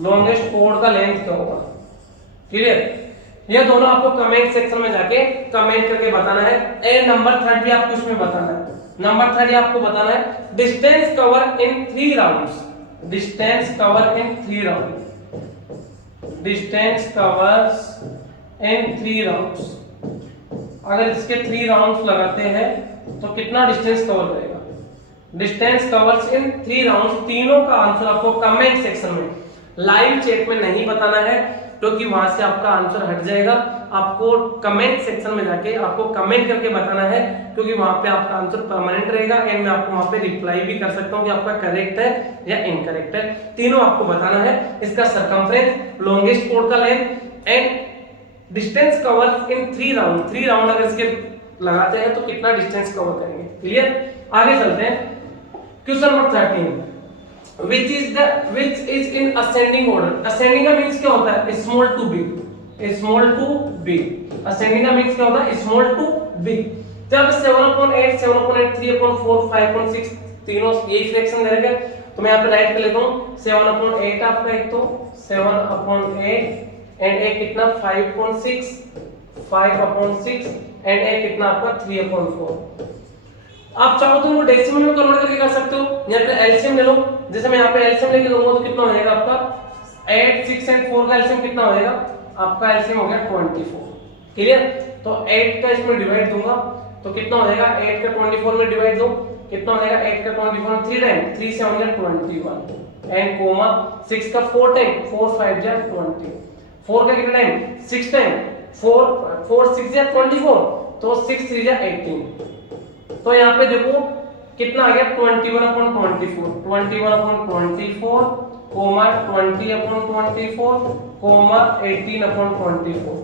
लॉन्गेस्ट कोड का लेंथ क्या होगा। क्लियर? ये दोनों आपको कमेंट सेक्शन में जाके कमेंट करके बताना है। एंड नंबर 3 भी आपको इसमें बताना है। नंबर 3 आपको बताना है distance cover in 3 rounds. Distance cover in 3 round, distance covers in 3 rounds. अगर इसके 3 राउंड्स लगाते हैं तो कितना डिस्टेंस कवर करेगा? डिस्टेंस कवर्स इन 3 राउंड्स, तीनों का आंसर आपको कमेंट सेक्शन में, लाइव चैट में नहीं बताना है क्योंकि वहां से आपका आंसर हट जाएगा। आपको कमेंट सेक्शन में जाके आपको कमेंट करके बताना है क्योंकि वहां पे आपका आंसर परमानेंट रहेगा एंड मैं आपको वहां पे रिप्लाई भी कर सकता हूं कि आपका करेक्ट है या इनकरेक्ट है। तीनों आपको बताना है, इसका सर्कमफ्रेंस, लॉन्गेस्ट कोड का length and distance cover in 3 round. 3 round अगर इसके लगाते हैं तो कितना डिस्टेंस कवर करेंगे। क्लियर? आगे चलते हैं। Question number 13, which is in ascending order। ascending का मींस क्या होता है? small to big, small to big। ascending का मींस क्या होता है? small to big। जब 7/8, 7/8, 3/4, 5/6 तीनों यही फ्रैक्शन दे रखे तो मैं यहाँ पे राइट कर लेता हूँ 7/8 आपका, एक तो 7/8 एंड एक कितना 5/6, 5/6 एंड एक कितना आपका 3/4। आप चाहो तो वो डेसिमल में कन्वर्ट करके कर सकते हो, यहाँ पे एलसीएम ले लो। जैसे मैं यहाँ पे एलसीएम लेके दूंगा तो कितना हो जाएगा आपका 8, 6 एंड 4 का एलसीएम कितना हो जाएगा? आपका एलसीएम हो गया 24। क्लियर? तो 8 का इसमें डिवाइड दूंगा तो कितना हो जाएगा, 8 का 24 में डिवाइड दो कितना हो जाएगा, 8 का 24 3 टाइम 3 7 जा 21 एंड कोमा 6 का 4 टाइम 4 5 जा 20 4 का कितना टाइम 6 टाइम 4 6 जा 24 तो 6 3 जा 18। तो यहाँ पे देखो कितना आ गया 21/24 कोमा 20/24 कोमा 18/24।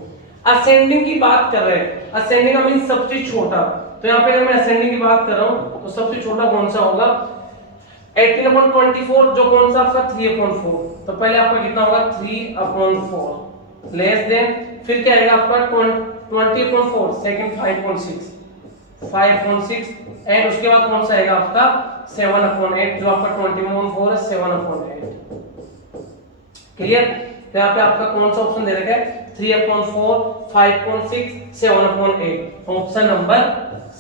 असेंडिंग की बात कर रहे हैं, असेंडिंग का मीन सबसे छोटा। तो यहाँ पे अगर मैं असेंडिंग की बात कर रहा हूँ तो सबसे छोटा कौन सा होगा 18/24 जो कौन सा आपका 3/4। तो पहले आपका कितना होगा 3/4 लेस देन फिर क्या आएगा आपका 20/4 सेकंड 5.6 एंड उसके बाद कौन सा आएगा आपका 7/8 जो आपका 20/4 है 7/8। क्लियर। तो यहाँ पे आपका कौन सा ऑप्शन दे रखा है 3/4 5.6 7/8 option number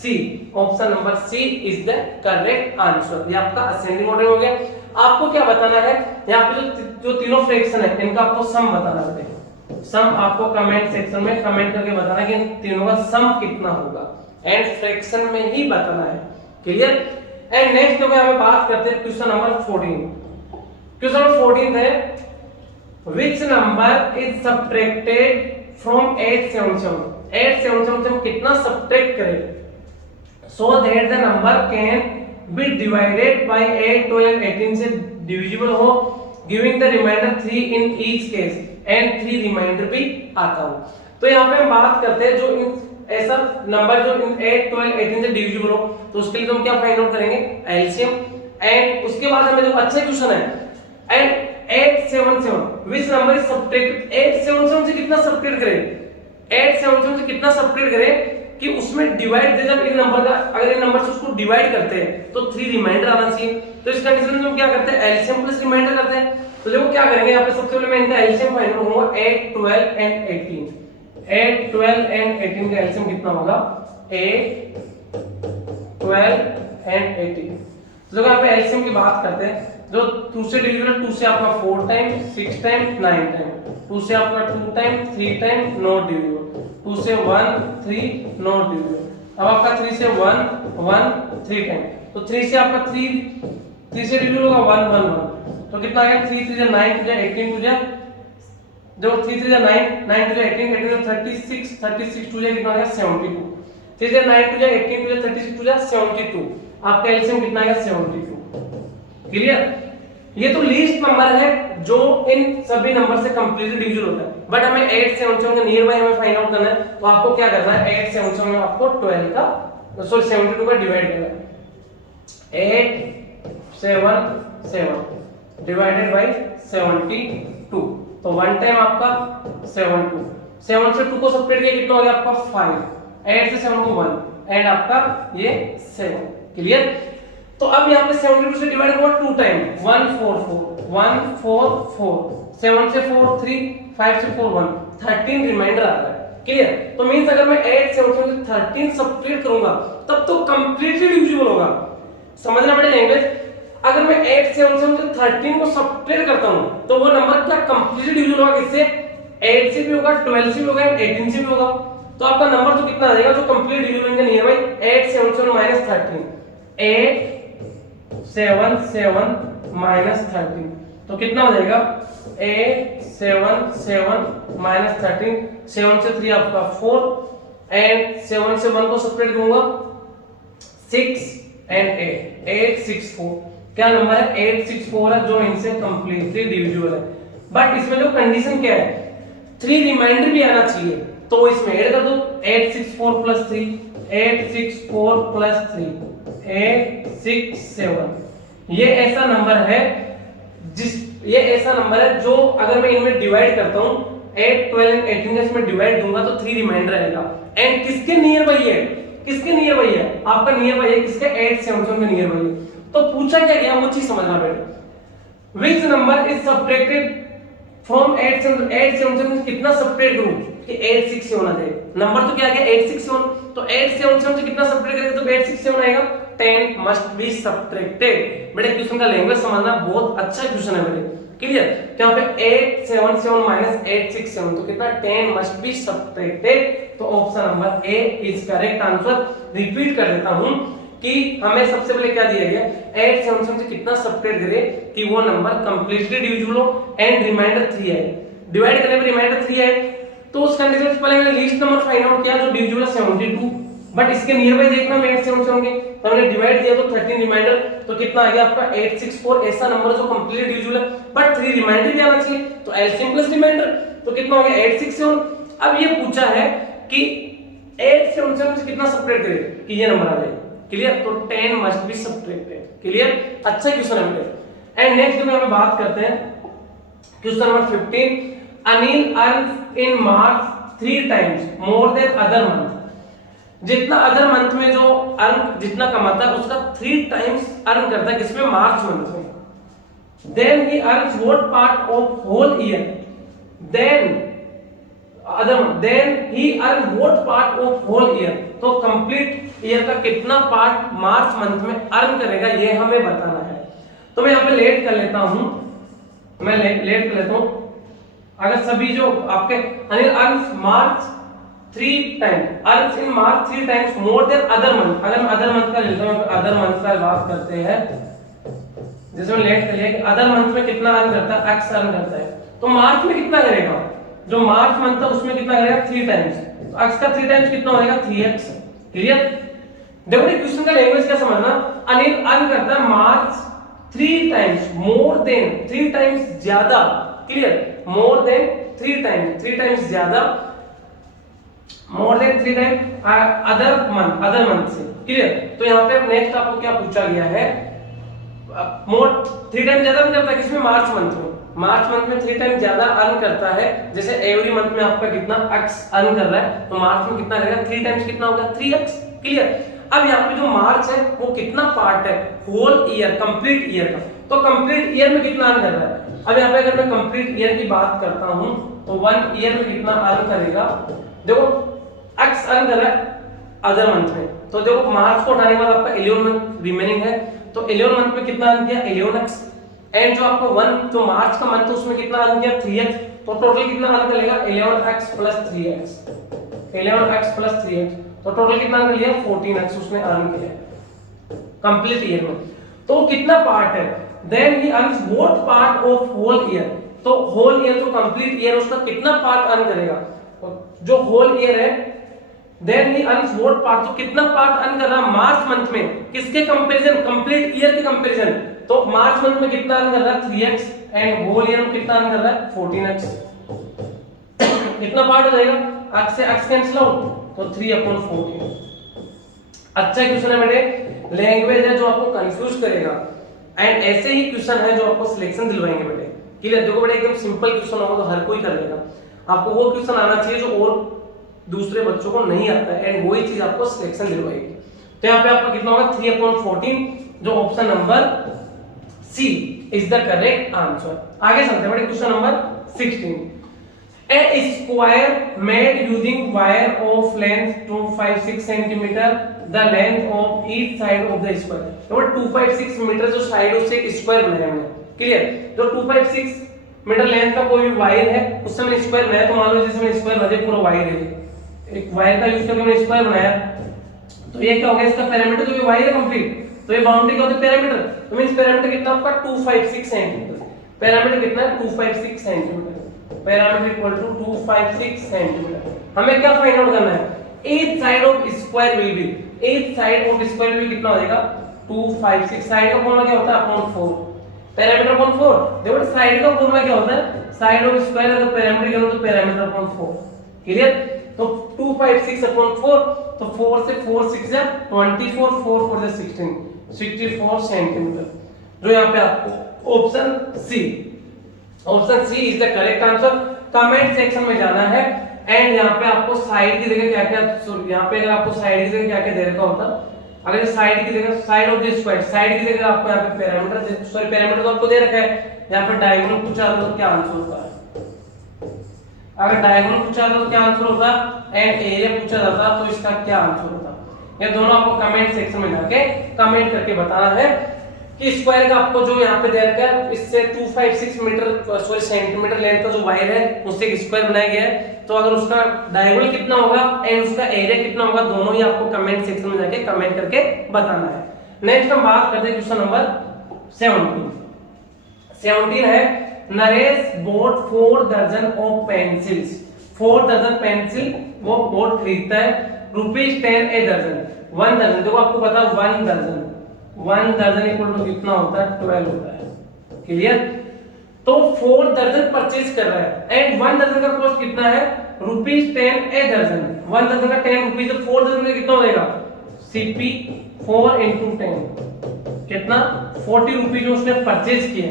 C. Option number C is the correct answer. ये आपका असेंडिंग ऑर्डर हो गया। आपको क्या बताना है यहाँ पे जो तीनों फ्रैक्शन है इनका आपको सम बताना है। सम आपको कमेंट सेक्शन में कमेंट करके बताना कि इन तीनों का सम कितना होगा एंड फ्रैक्शन में ही बताना है। क्लियर। एंड नेक्स्ट में हमें बात करते हैं क्वेश्चन नंबर 14। क्वेश्चन नंबर 14 है which number is subtracted from 877 877 से हम कितना सब्ट्रैक्ट करें so that the number can be divided by 8 12 18 से divisible हो giving the remainder 3 in each case and 3 remainder भी आता हो। तो यहाँ पे हम बात करते हैं जो ऐसा नंबर जो 8 12 18 से डिविजिबल हो तो उसके लिए हम क्या फाइंड आउट करेंगे एलसीएम। एंड उसके बाद हमें जो अच्छा क्वेश्चन है and 877 which number is subtracted 877 से कितना सब्ट्रैक्ट करें 877 से कितना सब्ट्रैक्ट करें कि उसमें डिवाइड दे जब इन नंबर का अगर इन नंबर से उसको डिवाइड करते हैं तो 3 रिमाइंडर आना चाहिए। तो इस कंडीशन में हम क्या करते हैं एलसीएम प्लस रिमाइंडर करते हैं। तो देखो क्या करेंगे यहाँ पे सबसे पहले मैं इनका एलसीएम फाइंड करूंगा 8 12 एंड 18 8 12 एंड 18 का एलसीएम कितना होगा 8 12 एंड 18। तो देखो यहाँ पे एलसीएम की बात करते हैं जो 2 से डिविजिबल 2 से आपका 4 टाइम 6 टाइम 9 टाइम 2 से आपका 2 टाइम 3 टाइम नॉट डिविजिबल 2 से 1 3 नॉट डिविजिबल। अब आपका 3 से 1 1 3 टाइम तो 3 से आपका 3 से डिविजिबल होगा 1 1 1 तो कितना आएगा 3 3 9 2 18 2 जो 3 3 9 9 2 18 18 36 36 2 कितना आएगा 72 3 से 9 2 18 2 36 2 72 आपका एलसीएम कितना आएगा 72। क्लियर। ये तो लीस्ट नंबर है जो इन सभी नंबर से कंप्लीटली डिविजिबल होता है बट हमें 877 के नियर बाय हमें फाइंड आउट करना है। तो आपको क्या करना है 877 में आपको 12 का सॉरी 72 का डिवाइड करना है 877 डिवाइडेड बाय 72 तो वन टाइम आपका 72 7 से 2 को सब्ट्रैक्ट किया कितना हो गया आपका 5 8 से 7 को 1 एंड आपका ये 7। क्लियर। तो अब यहाँ पे 72 से डिवाइड हुआ 2 टाइम 144 7 से 4 3 5 से 4 1 13 रिमाइंडर आ रहा है। क्लियर। तो मींस अगर मैं 8 7 से 13 सब्ट्रैक्ट करूंगा तब तो कंप्लीटली डिविजिबल होगा। समझना पड़ेगा लैंग्वेज। अगर मैं 8 7 से 13 को सब्ट्रैक्ट करता हूं तो वो नंबर क्या कंप्लीटली डिविजिबल होगा किससे 8 से भी होगा 12 से भी होगा 18 से भी होगा। तो आपका नंबर तो कितना आ जाएगा जो कंप्लीट डिविजिबल के नियर बाय 8 7 7 13 8 7 7 13 तो कितना हो जाएगा 8 7 7 13 7 से 3 आपका 4 एंड 7 से 1 को सब्ट्रैक्ट करूंगा 6 एंड 8 6 4 क्या नंबर है 864 है जो इनसे कंप्लीटली डिविजिबल है। बट इसमें जो कंडीशन क्या है 3 रिमाइंडर भी आना चाहिए तो इसमें ऐड कर दो 864 प्लस 3 864 प्लस 3 867 ये ऐसा नंबर है जो अगर मैं इनमें डिवाइड करता हूं 8 12 18 इसमें डिवाइड दूंगा तो 3 रिमाइंडर आएगा एंड किसके नियर बाई है आपका नियर बाई है किसके 877 के नियर बाई है। तो पूछा क्या गया वो चीज समझना पड़ेगा which number is subtracted from 877 कितना सब्ट्रैक्ट करूं कि 867 आ जाए। नंबर तो क्या आ गया 867 तो 877 से कितना सब्ट्रैक्ट करेंगे तो 867 आएगा 10 मस्ट बी सब्ट्रैक्टेड। बेटे क्वेश्चन का लैंग्वेज समझना बहुत अच्छा क्वेश्चन है बेटे क्लियर। तो यहाँ पे 877 माइनस 867 तो कितना 10 मस्ट बी सब्ट्रैक्टेड। तो option number A is correct answer. Repeat कर देता हूं कि हमें सबसे पहले क्या दिया गया 877 से कितना सब्ट्रैक्ट करे कि वो नंबर कंप्लीटली डिविजिबल हो एंड रिमाइंडर 3 है। डिवाइड करने पे रिमाइंडर 3 है तो उस कंडीशन से पहले मैंने लीस्ट नंबर फाइंड आउट किया जो डिविजिबल है 72, बट इसके नियर बाय देखना मैं 877 के तो हमने डिवाइड किया तो 13 रिमाइंडर तो कितना आ गया आपका 864। ऐसा नंबर जो कंप्लीटली डिविजिबल है बट 3 रिमाइंडर भी आना चाहिए तो एलसीएम प्लस रिमाइंडर तो कितना हो गया 867। अब ये पूछा है कि 877 से कितना सब्ट्रैक्ट करें कि ये नंबर आ जाए। क्लियर। तो 10 मस्ट बी सब्ट्रैक्टेड। क्लियर। अच्छा क्वेश्चन है बेटे। एंड नेक्स्ट जो हम बात करते हैं क्वेश्चन नंबर 15। अनिल अर्न्स इन मार्च 3 times more than other month. जितना अदर मंथ में जो अर्न जितना कमाता है उसका 3 टाइम्स अर्न करता है किसमें मार्च मंथ में। Then he earns what part of whole year then he earn what part of whole year. तो कंप्लीट ईयर का कितना पार्ट मार्च मंथ में अर्न करेगा ये हमें बताना है। तो मैं यहाँ पे लेट कर लेता हूं, मैं लेट कर लेता हूं। अगर सभी जो आपके अनिल अर्न्स मार्च 3 टाइम्स अर्न्स इन मार्च 3 times more than other month. अगर मैं अदर मंथ का लेता हूं अदर मंथ का बात करते हैं जैसे मैं लेट कर लिया कि अदर मंथ में कितना अर्न करता है एक्स अर्न करता है तो मार्च में कितना करेगा जो मार्च मंथ था उसमें कितना करेगा 3 टाइम्स तो एक्स का 3 टाइम्स कितना हो जाएगा 3x। क्लियर। देखो ये क्वेश्चन का लैंग्वेज क्या समझना। अनिल अर्न करता है मार्च 3 टाइम्स मोर देन 3 टाइम्स ज्यादा। क्लियर। मोर देन 3 टाइम्स ज्यादा more than 3 times other month से। क्लियर। तो यहाँ पे नेक्स्ट आपको क्या पूछा गया है मोर 3 टाइम्स ज्यादा अर्न करता है किसमें मार्च मंथ में। मार्च मंथ में 3 टाइम्स ज्यादा अर्न करता है जैसे एवरी मंथ में आपका कितना x अर्न कर रहा है तो मार्च में कितना करेगा 3 टाइम्स कितना होगा 3x। क्लियर। अब यहाँ पे जो मार्च है वो कितना पार्ट है होल ईयर कंप्लीट ईयर का तो कंप्लीट ईयर में कितना अर्न कर रहा है। अब यहाँ पे अगर मैं कंप्लीट ईयर की बात करता हूं तो 1 ईयर में कितना अर्न करेगा। देखो x अर्न कर रहा है अदर मंथ में तो देखो मार्च को हटाने के बाद आपका 11 मंथ रिमेनिंग है तो 11 मंथ में कितना अर्न किया 11x एंड जो आपको 1 जो मार्च का मंथ उसमें कितना अर्न किया 3x तो टोटल कितना अर्न करेगा 11x plus 3x 11x plus 3x तो टोटल कितना अर्न लिया 14x उसने अर्न किया कंप्लीट ईयर में। तो कितना पार्ट है then he earns what part of whole year तो होल ईयर जो कंप्लीट ईयर उसका कितना पार्ट अर्न करेगा जो होल ईयर है then he earns what part तो कितना पार्ट अर्न कर रहा है मार्च मंथ में किसके कंपैरिजन कंप्लीट ईयर के कंपैरिजन तो मार्च मंथ में कितना अर्न कर रहा है 3x एंड होल ईयर में कितना अर्न कर रहा है 14x। कितना पार्ट हो जाएगा x से x कैंसिल आउट तो 3/14। अच्छा क्वेश्चन है बेटे। लैंग्वेज है जो आपको कंफ्यूज करेगा एंड ऐसे ही क्वेश्चन है जो आपको सिलेक्शन दिलवाएंगे बेटे। क्लियर। देखो बेटे एकदम सिंपल क्वेश्चन होगा तो हर कोई कर लेगा। आपको वो क्वेश्चन आना चाहिए जो और दूसरे बच्चों को नहीं आता है एंड वही चीज आपको सिलेक्शन दिलवाएगी। तो यहाँ पे आपका कितना होगा 3/14 जो option number C is the correct answer. आगे चलते हैं question number 16। A square made using wire of length 256 centimetre the length of each side of the square. तो 256 मीटर जो साइड से स्क्वायर बनाया हमने। क्लियर। जो 256 मीटर लेंथ का कोई भी वायर है उससे मैंने स्क्वायर बनाया तो मान लो जैसे मैंने स्क्वायर बना पूरा वायर है एक वायर का यूज करके मैंने स्क्वायर बनाया तो ये क्या हो गया इसका पैरामीटर जो ये वायर है कंप्लीट तो ये बाउंड्री क्या होता है पैरामीटर तो मींस पैरामीटर कितना आपका 256 सेंटीमीटर। पैरामीटर कितना है 256 centimetre. Parameter equal to 256 centimetre. हमें क्या फाइंड आउट करना है each side of square will be each side of square will कितना हो जाएगा 256। साइड का फॉर्मूला क्या होता है अपॉन 4 पैरामीटर अपॉन 4। देखो साइड का फॉर्मूला क्या होता है साइड ऑफ स्क्वायर अगर पैरामीटर करो तो पैरामीटर अपॉन 4। क्लियर। तो 256 अपॉन 4 तो 4 से 4 6 जा 24 4 4 जा 16 64 सेंटीमीटर। जो यहाँ पे आपको option C is the correct answer. Comment section में जाना है एंड यहाँ पे आपको साइड की जगह क्या-क्या यहाँ पे अगर आपको साइड की जगह क्या-क्या दे रखा होता अगर साइड की जगह side of the square side की जगह आपको यहाँ पे पैरामीटर तो आपको दे रखा है यहाँ पे डायगोनल पूछा तो क्या आंसर होगा। अगर डायगोनल पूछा तो क्या आंसर होगा एंड एरिया पूछा जाता तो इसका क्या आंसर होता। ये दोनों आपको कमेंट सेक्शन में जाके कमेंट करके बताना है कि स्क्वायर का आपको जो यहाँ पे दे रखा है इससे 256 मीटर सॉरी सेंटीमीटर लेंथ का जो वायर है उससे एक स्क्वायर बनाया गया है। तो अगर उसका डायगोनल कितना होगा एंड उसका एरिया कितना होगा दोनों ही आपको कमेंट सेक्शन में जाके कमेंट करके बताना है। नेक्स्ट हम बात करते हैं क्वेश्चन नंबर 17 है नरेश बोट 4 दर्जन ऑफ पेंसिल्स। 4 दर्जन पेंसिल वो बोट खरीदता है ₹10 ए दर्जन। 1 दर्जन देखो आपको पता 1 दर्जन इक्वल टू कितना होता है 12 होता है। क्लियर। तो 4 दर्जन परचेज कर रहा है एंड 1 दर्जन का कॉस्ट कितना है ₹10 ए दर्जन। 1 दर्जन का 10 रुपीस है 4 दर्जन का कितना हो जाएगा CP 4 into 10 कितना 40 रुपीज उसने परचेज किया।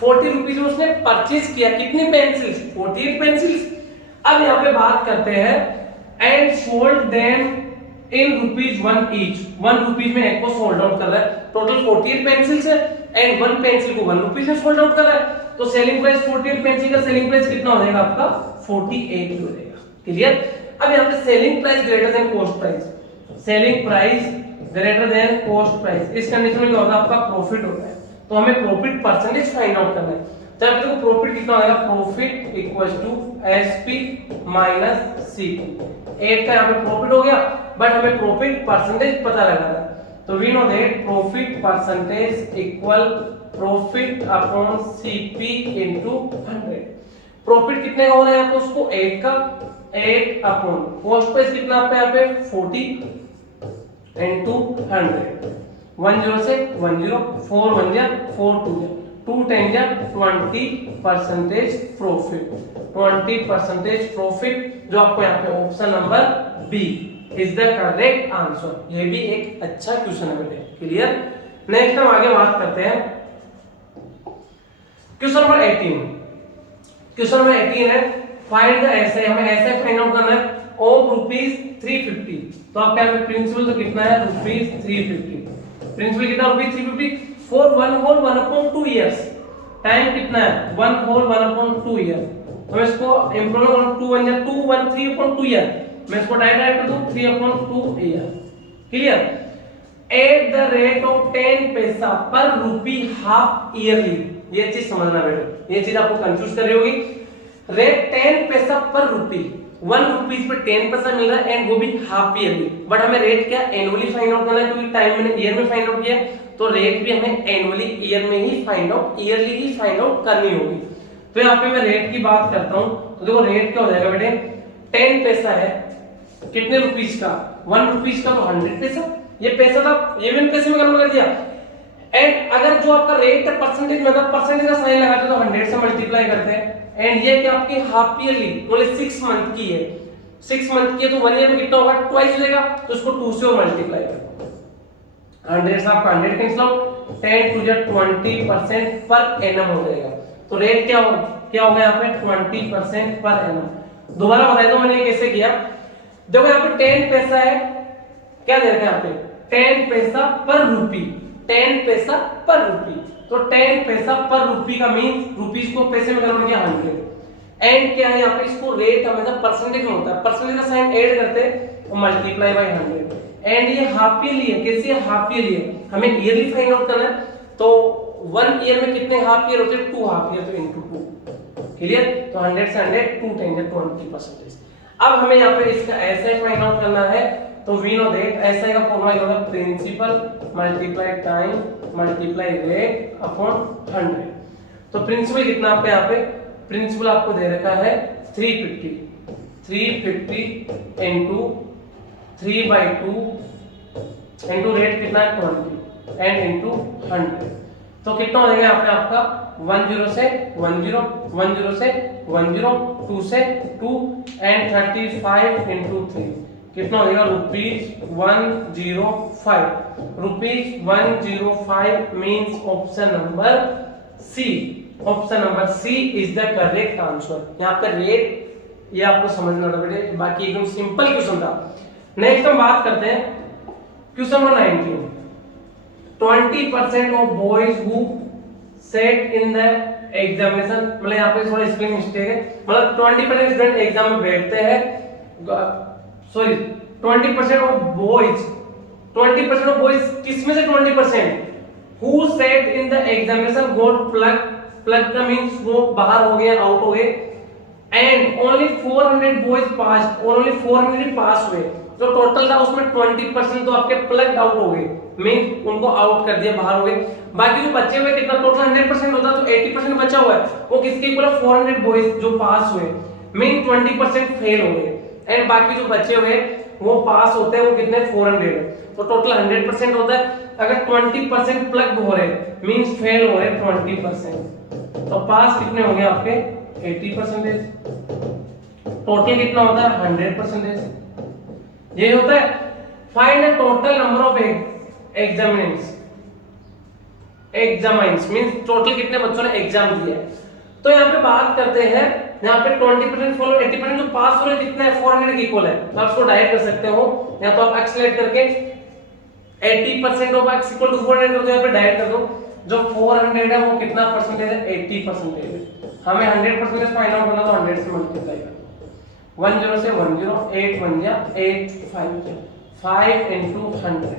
40 रुपीज उसने परचेज किया कितनी पेंसिल्स 48 पेंसिल्स। अब यहाँ पे बात करते हैं and sold them in ₹1 each. 1 rupees में एक को सोल्ड आउट कर रहा है। टोटल 48 पेंसिल्स है एंड 1 पेंसिल को 1 रुपीज में सोल्ड आउट कर रहा है। तो सेलिंग प्राइस 48 पेंसिल का सेलिंग प्राइस कितना हो जाएगा आपका 48 हो जाएगा। क्लियर। अब यहाँ पे selling price greater than cost price. Selling price greater than cost price इस कंडीशन में क्या होता है आपका प्रॉफिट होता है। तो हमें प्रॉफिट परसेंटेज फाइंड आउट करना है। तो अब देखो प्रॉफिट कितना होगा profit equals to SP minus CP। 8 का यहाँ पे प्रॉफिट हो गया बट हमें प्रॉफिट परसेंटेज पता लगाना है। तो we know that profit percentage equal profit upon CP into 100। Profit कितने का होना है आपको उसको 8 का 8 अपॉन कॉस्ट प्राइस कितना आपका यहाँ पे 40 इनटू 100। 10 से 10 4 1 जा 4 2 जा 2 10 जा 20% प्रॉफिट। 20% प्रॉफिट जो आपको यहाँ पे option number B is the correct answer. ये भी एक अच्छा क्वेश्चन है बेटे। क्लियर। नेक्स्ट हम आगे बात करते हैं क्वेश्चन नंबर 18। क्वेश्चन नंबर 18 है फाइंड द एसआई। हमें एसआई फाइंड आउट करना है ऑफ ₹350। तो आपका यहाँ पे प्रिंसिपल तो कितना है ₹350। प्रिंसिपल कितना ₹350 फॉर 1 होल 1/2 इयर्स। टाइम कितना है 1 होल 1/2 ईयर। तो मैं इसको इंप्रूव करूं 2 1 जा 2 1 3/2 ईयर। मैं इसको डायरेक्ट कर दूं 3/2 year. Clear. At the rate of 10 पैसा पर रुपी हाफ ईयरली। ये चीज समझना बेटे। ये चीज आपको कंफ्यूज कर रही होगी। रेट 10 पैसा पर रुपी 1 रुपीज पे 10 पैसा मिल रहा है एंड वो भी हाफ ईयरली। बट हमें रेट क्या एनुअली फाइंड आउट करना है क्योंकि टाइम मैंने ईयर में फाइंड आउट किया तो रेट भी हमें एनुअली ईयर में ही फाइंड आउट ईयरली ही फाइंड आउट करनी होगी। तो यहाँ पे मैं रेट की बात करता हूँ तो देखो रेट क्या हो जाएगा बेटे 10 पैसा है कितने रुपीज का 1 रुपीज का तो 100 पैसा। ये पैसा था ये मैंने पैसे में कन्वर्ट कर दिया एंड अगर जो आपका रेट है परसेंटेज में परसेंटेज का साइन लगाते तो 100 से मल्टीप्लाई करते हैं एंड ये क्या आपकी हाफ ईयरली ओनली 6 मंथ की है। 6 मंथ की है तो 1 ईयर में कितना होगा ट्वाइस हो जाएगा तो इसको 2 से मल्टीप्लाई करो 100 से आपका 100 cancel out 10 to 20% per annum हो जाएगा। तो रेट क्या होगा यहाँ पे 20% पर एनम। दोबारा बता दो मैंने कैसे किया। देखो यहाँ पे 10 पैसा है क्या दे रखा है यहाँ पे 10 पैसा पर रुपी 10 पैसा पर रुपी। तो 10 पैसा पर रुपी का मींस रुपीस को पैसे में कन्वर्ट किया 100 एंड क्या है यहाँ पे इसको रेट हमेशा परसेंटेज में होता है परसेंटेज का साइन ऐड करते हैं और मल्टीप्लाई बाय 100 एंड ये हाफ ईयरली है। कैसे हाफ ईयरली है हमें ईयरली फाइंड आउट करना है तो 1 ईयर में कितने हाफ ईयर होते हैं 2 हाफ ईयर तो इनटू 2। क्लियर। तो 100 से 100 2 10 20%। अब हमें यहाँ पे इसका एसआई फाइंड आउट करना है तो वी नो दैट एसआई का फॉर्मूला क्या होगा principal multiply time multiply rate upon 100। तो प्रिंसिपल कितना आपका यहाँ पे प्रिंसिपल आपको दे रखा है 350 इनटू 3/2 इनटू रेट कितना है 20 एंड इनटू 100। तो कितना हो जाएगा यहाँ पे आपका 10 से 10 10 से 10 2 से 2 एंड 35 इनटू 3 कितना हो जाएगा ₹105। ₹105 means option number C. Option number C is the correct answer. यहाँ पे रेट ये आपको समझना था बेटे बाकी एकदम सिंपल क्वेश्चन था। नेक्स्ट हम बात करते हैं question number 19। 20% of boys who sat in the examination मतलब यहाँ पे थोड़ा स्पेलिंग मिस्टेक है मतलब 20% स्टूडेंट एग्जाम में बैठते हैं sorry 20% of boys 20% of boys किसमें से 20% who sat in the examination got plug का मींस वो बाहर हो गए, आउट हो गए, एंड ओनली 400 बॉयज पास, और ओनली 400 ही पास हुए। जो टोटल था उसमें 20% तो आपके प्लग आउट हो गए, मींस उनको आउट कर दिया, बाहर हो गए। बाकी जो बचे हुए कितना, टोटल 100% होता तो 80% बचा हुआ है वो किसके इक्वल है, 400 बॉयज जो पास हुए, मीन 20% फेल हो गए, एंड बाकी जो बचे हुए वो पास होते हैं, वो कितने 400, तो टोटल 100% होता है। अगर 20% प्लग हो रहे मींस फेल हो रहे 20%, तो पास कितने हो गए आपके 80%, टोटल कितना होता है 100%। ये होता है find the total number of examines means total कितने बच्चों ने एग्जाम दिया है। तो यहाँ पे बात करते हैं, यहाँ पे 20% फॉलो 80% जो पास हो रहे कितना है 400 के इक्वल है, तो आप इसको डायरेक्ट कर सकते हो, या तो आप एक्सलेट करके 80% ऑफ x इक्वल टू 400 कर दो, यहाँ पे डायरेक्ट कर दो। जो 400 है वो कितना परसेंटेज है, 80% है। हमें 100% फाइंड आउट करना, तो 100 से मल्टीप्लाई कर 10 से 10 8 1 जा 8 5 into 100,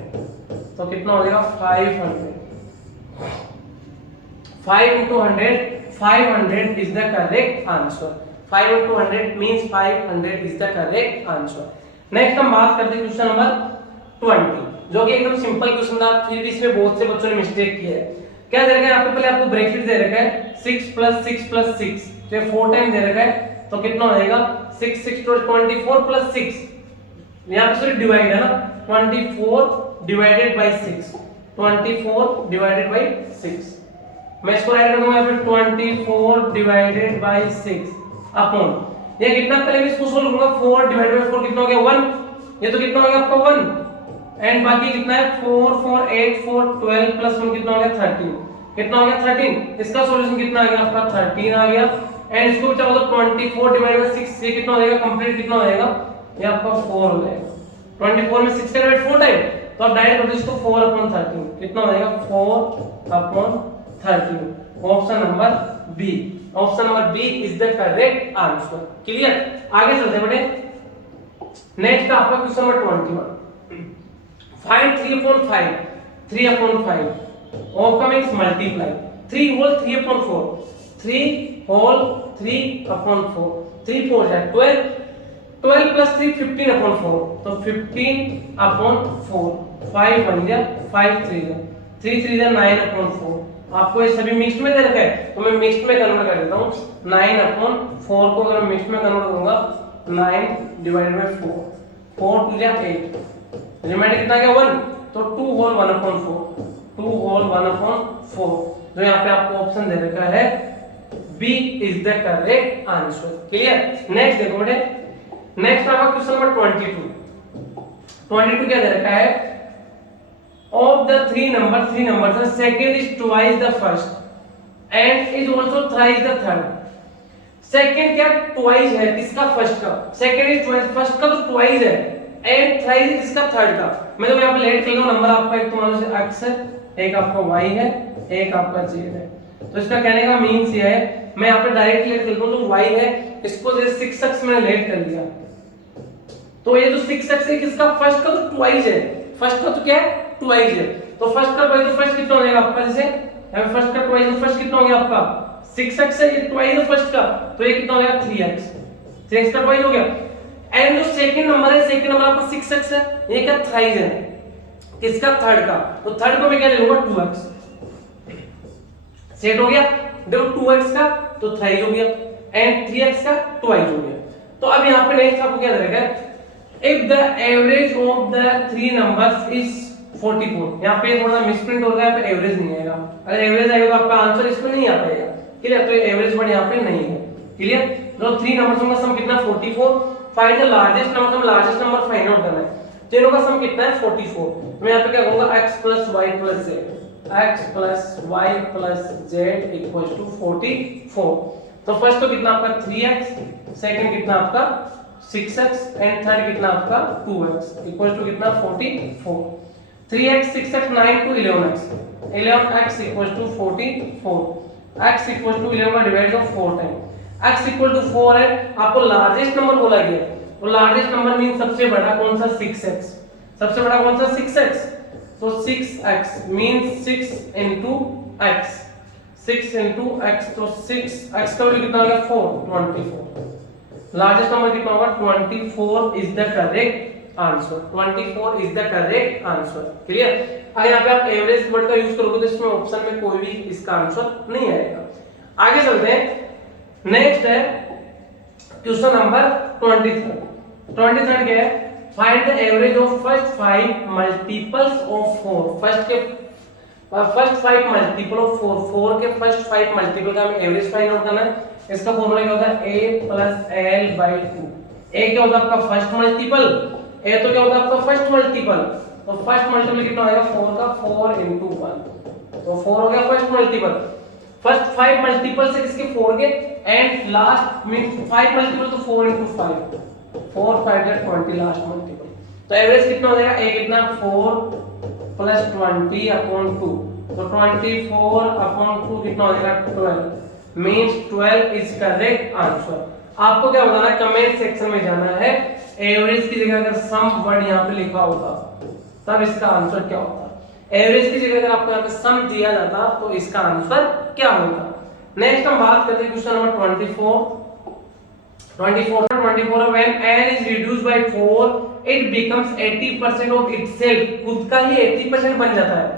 तो कितना हो जाएगा 500, 5 into 100 500 is the correct answer, 5 into 100 means 500 is the correct answer। Next हम बात करते हैं क्वेश्चन नंबर 20, जो कि एकदम सिंपल क्वेश्चन था, फिर भी इसमें बहुत से बच्चों ने मिस्टेक किया है। क्या दे रखा है आपको, पहले आपको ब्रैकेट दे रखा है 6 + 6 + 6, तो ये 4 टाइम दे रखा है, तो कितना हो जाएगा 6 6 24 + 6, यहाँ पे सिर्फ डिवाइड है ना, 24 डिवाइडेड बाय 6, 24 डिवाइडेड बाय 6, मैं इसको राइट कर दूंगा यहाँ पे 24 डिवाइडेड बाय 6 अपॉन, ये कितना, पहले मैं इसको सोल्व करूंगा, 4 डिवाइडेड बाय 4 कितना हो गया 1, ये तो कितना हो गया आपका 1, एंड बाकी कितना है 4 4 8 4 12 + 1 कितना हो गया 13, कितना हो गया 13, इसका सॉल्यूशन कितना आ गया आपका 13 आ गया, एंड इसको बचा तो 24 डिवाइडेड बाय 6, ये कितना हो जाएगा कंप्लीट, कितना हो जाएगा ये आपका 4 हो जाएगा, 24 में 6 का डिवाइड 4 टाइम, तो आप डायरेक्ट कर दो इसको 4/13, कितना हो जाएगा 4/13, option number B, option number B is the correct answer. Clear, आगे चलते हैं बेटे। नेक्स्ट आपका क्वेश्चन नंबर 21, फाइंड 3/5, 3/5 ऑफ का मींस मल्टीप्लाई 3 होल 3/4, 3 होल 3/4, 3 4 है 12, 12 + 3 15/4, तो 15/4, 5 1 जा 5 3 जा 3 3 जा 9/4, आपको ये सभी मिक्स्ड में दे रखा है, तो मैं मिक्स्ड में कन्वर्ट कर देता हूं, 9/4 को अगर मिक्स्ड में कन्वर्ट करूंगा 9 डिवाइडेड बाय 4, 4 2 जा 8, रिमाइंडर कितना आ गया 1, तो 2 होल 1/4, 2 होल 1/4, जो यहाँ पे आपको ऑप्शन दे रखा है B is the correct answer. Clear, next देखो बेटे, नेक्स्ट आपका क्वेश्चन नंबर 22 क्या दे रखा है, of the three numbers the second is twice the first and is also thrice the third। Second क्या ट्वाइस है किसका, फर्स्ट का, सेकंड इज ट्वाइस, फर्स्ट का तो ट्वाइस है, एंड थ्राइस इज किसका, थर्ड का। मैं तो यहाँ पे लेट कर लूं, नंबर आपका एक तो मान लो x है, एक आपका y है, एक आपका z है, तो इसका कहने का मींस ये है, मैं यहाँ पे डायरेक्ट लेट कर लूं, तो y है, इसको जैसे 6x मैंने लेट कर लिया, तो ये जो 6x है किसका, फर्स्ट का तो ट्वाइस है, फर्स्ट का तो क्या है ट्वाइस है, तो फर्स्ट का ट्वाइस, तो फर्स्ट कितना हो जाएगा आपका, जैसे यहाँ पे फर्स्ट का ट्वाइस, तो फर्स्ट कितना हो गया आपका 6x है, ये ट्वाइस है फर्स्ट का, तो ये कितना हो गया 3x, 3x का ट्वाइस हो गया, एंड जो सेकंड नंबर है, सेकंड नंबर आपका 6x है, ये क्या थ्राइस है किसका, थर्ड का, तो थर्ड को मैं क्या ले लूंगा 2x, सेट हो गया, देखो 2x का तो थ्राइस हो गया, एंड 3x का ट्वाइस हो गया। तो अब यहाँ पे नेक्स्ट आपको क्या दे रखा है, if the average of the three numbers is 44, यहाँ पे थोड़ा सा मिसप्रिंट हो गया, यहाँ पे एवरेज नहीं आएगा, अगर एवरेज आएगा तो आपका आंसर इसमें नहीं आ पाएगा। क्लियर, तो ये एवरेज वर्ड यहाँ पे नहीं है। क्लियर, जो थ्री नंबर्स का सम कितना 44, फाइंड द लार्जेस्ट नंबर, हम लार्जेस्ट नंबर फाइंड आउट करना है, तो इनका सम कितना है 44, तो मैं यहाँ पे क्या करूंगा x + y + z, x + y + z = 44, तो फर्स्ट तो कितना आपका 3x, सेकंड कितना आपका 6x, एंड थर्ड कितना आपका 2x = कितना 44, 3x 6x 9 to 11x, 11x = 44, x = 11 का डिवाइड ऑफ 4 टाइम, x = 4 है, आपको लार्जेस्ट नंबर बोला गया, तो लार्जेस्ट नंबर मीन सबसे बड़ा कौन सा 6x, सबसे बड़ा कौन सा 6x, तो 6x means 6 into x, 6 into x, तो 6x का वैल्यू कितना आ गया 4, 24। लार्जेस्ट नंबर कितना होगा 24 is the correct answer, 24 is the correct answer. Clear. अगर यहाँ पे आप एवरेज वर्ड का यूज करोगे तो इसमें ऑप्शन में कोई भी इसका आंसर नहीं आएगा। आगे चलते हैं। नेक्स्ट है क्वेश्चन नंबर 23 क्या है, find the average of first 5 multiples of 4। First 5 multiple of 4 के फर्स्ट 5 मल्टीपल का हमें एवरेज फाइंड आउट करना है। इसका फॉर्मूला क्या होता है a + l/2। a क्या होता है आपका फर्स्ट मल्टीपल, a तो क्या होता है आपका फर्स्ट मल्टीपल, तो फर्स्ट मल्टीपल कितना आएगा 4 का 4 × 1, तो 4 हो गया फर्स्ट मल्टीपल। फर्स्ट 5 मल्टीपल से किसके 4 के, एंड लास्ट मींस 5 मल्टीपल तो 4 × 5, 4 5 = 20 लास्ट मल्टीपल। तो एवरेज कितना हो जाएगा, a कितना 4 + 20/2, तो 24/2 कितना हो जाएगा 12, मींस 12 इज करेक्ट आंसर। आपको क्या बताना है, कमेंट सेक्शन में जाना है, एवरेज की जगह अगर सम वर्ड यहाँ पे लिखा होता तब इसका आंसर क्या होता। एवरेज की जगह अगर आपको यहाँ पे सम दिया जाता तो इसका आंसर क्या होता। नेक्स्ट हम बात करते हैं question number 24 when n is reduced by 4 it becomes 80% of itself, खुद का ही 80% बन जाता है।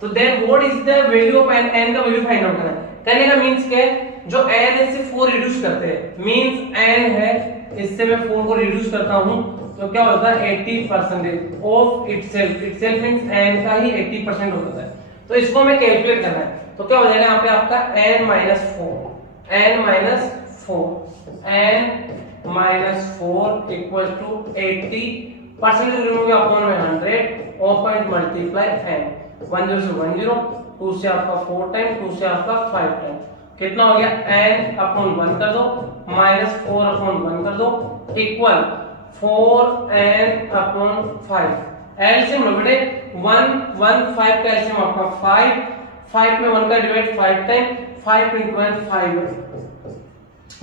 तो then what is the value of n, n का वैल्यू फाइंड आउट करना है। कहने का मींस क्या है, जो n से 4 रिड्यूस करते हैं, मींस n है इससे मैं 4 को रिड्यूस करता हूं तो क्या होता है 80% of itself, itself means n का ही 80% होता है। तो इसको हमें कैलकुलेट करना है, तो क्या हो जाएगा यहाँ पे आपका n - 4 = 80% रिमूव अपॉन 100 और पॉइंट मल्टीप्लाई n, 10 से 10, 2 से आपका 4 टाइम, 2 से आपका 5 टाइम, कितना हो गया n/1 कर दो -4/1 कर दो इक्वल 4n/5। एलसीएम लो बेटे 1 1 5 का एलसीएम आपका 5, 5 में 1 का डिवाइड 5 टाइम, 5 × n 5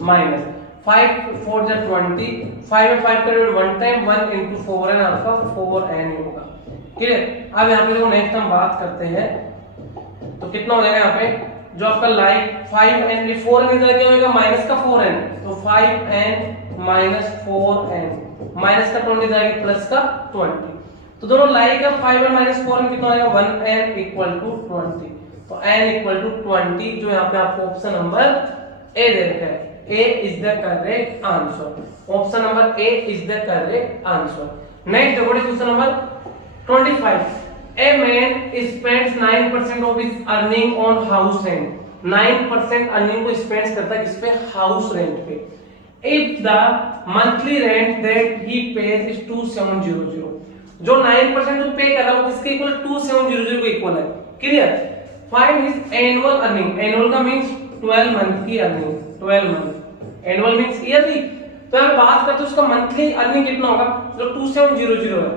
माइनस 5 4 = 20, 5 में 5 का डिवाइड 1 टाइम, 1 × 4n आपका 4n होगा। क्लियर। अब यहाँ पे देखो नेक्स्ट हम बात करते हैं, तो कितना हो जाएगा यहाँ पे जो आपका लाइक 5n 4n इधर क्या होगा माइनस का 4n, तो 5n - 4n माइनस का 20 जाएगा प्लस का 20, तो दोनों लाइक का 5n - 4n कितना आएगा 1n = 20, तो n = 20 जो यहाँ पे आपको ऑप्शन नंबर ए दे रखा है, A is the correct answer, option number A is the correct answer। Next देखो question number 25, a man spends 9% of his earning on house rent, 9% earning को स्पेंड करता है किस पे, हाउस रेंट पे। If the monthly rent that he pays is 2700, जो 9% जो पे कर रहा है वो किसके इक्वल 2700 के इक्वल है। Clear. Find his annual earning, annual का मींस 12 मंथ की earning, 12 month, annual means yearly. तो हम बात करते हैं उसका मंथली अर्निंग कितना होगा, जो 2700 है,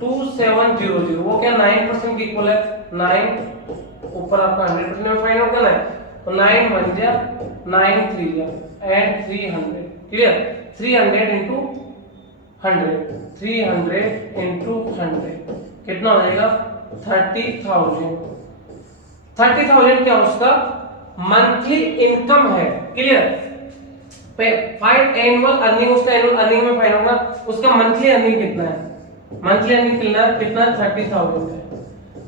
2700 वो क्या 9% के इक्वल है, 9 ऊपर आपका 100% में फाइंड आउट करना है, तो 9 1 जा 9 3 जा एंड 300। क्लियर। 300 × 100, 300 × 100 कितना हो जाएगा 30,000। 30,000 क्या उसका मंथली इनकम है। क्लियर। फाइंड एनुअल अर्निंग, उसका एनुअल अर्निंग में फाइंड होगा उसका मंथली अर्निंग कितना है, मंथली अर्निंग कितना 30,000 है,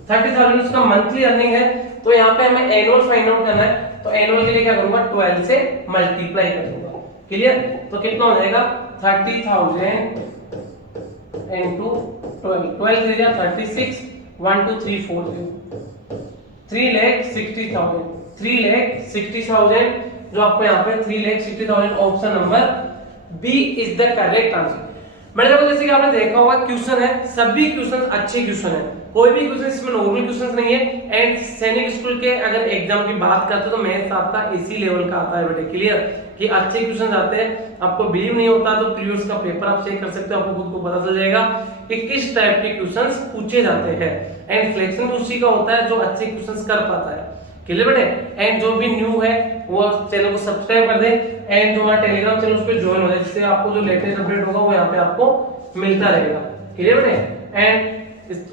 30,000 उसका मंथली अर्निंग है। तो यहाँ पे हमें एनुअल फाइंड आउट करना है, तो एनुअल के लिए क्या करूंगा 12 से मल्टीप्लाई कर दूंगा। क्लियर। तो कितना हो जाएगा 30,000 × 12, 12 3 जा 36, 1 2 3 4 0, 3,60,000, 3,60,000 जो आपको यहाँ पे 3,60,000 option number B is the correct answer. मैंने देखो जैसे कि आपने देखा होगा क्वेश्चन है, सभी क्वेश्चन अच्छे क्वेश्चन है, कोई भी क्वेश्चन इसमें नॉर्मल क्वेश्चन नहीं है। एंड सैनिक स्कूल के अगर एग्जाम की बात करते तो मैथ्स आपका इसी लेवल का आता है बेटे। क्लियर कि अच्छे क्वेश्चन आते हैं। आपको बिलीव नहीं होता तो प्रीवियस का पेपर आप चेक कर सकते हो, आपको खुद को पता चल जाएगा कि किस टाइप के क्वेश्चंस पूछे जाते हैं। एंड फ्लेक्शन उसी का होता है जो अच्छे क्वेश्चंस कर पाता है। क्लियर बेटे। एंड जो भी न्यू है वो चैनल को सब्सक्राइब कर दे एंड जो हमारा टेलीग्राम चैनल उस पर ज्वाइन हो जाए, जिससे आपको जो लेटेस्ट अपडेट होगा वो यहाँ पे आपको मिलता रहेगा। क्लियर बेटे। एंड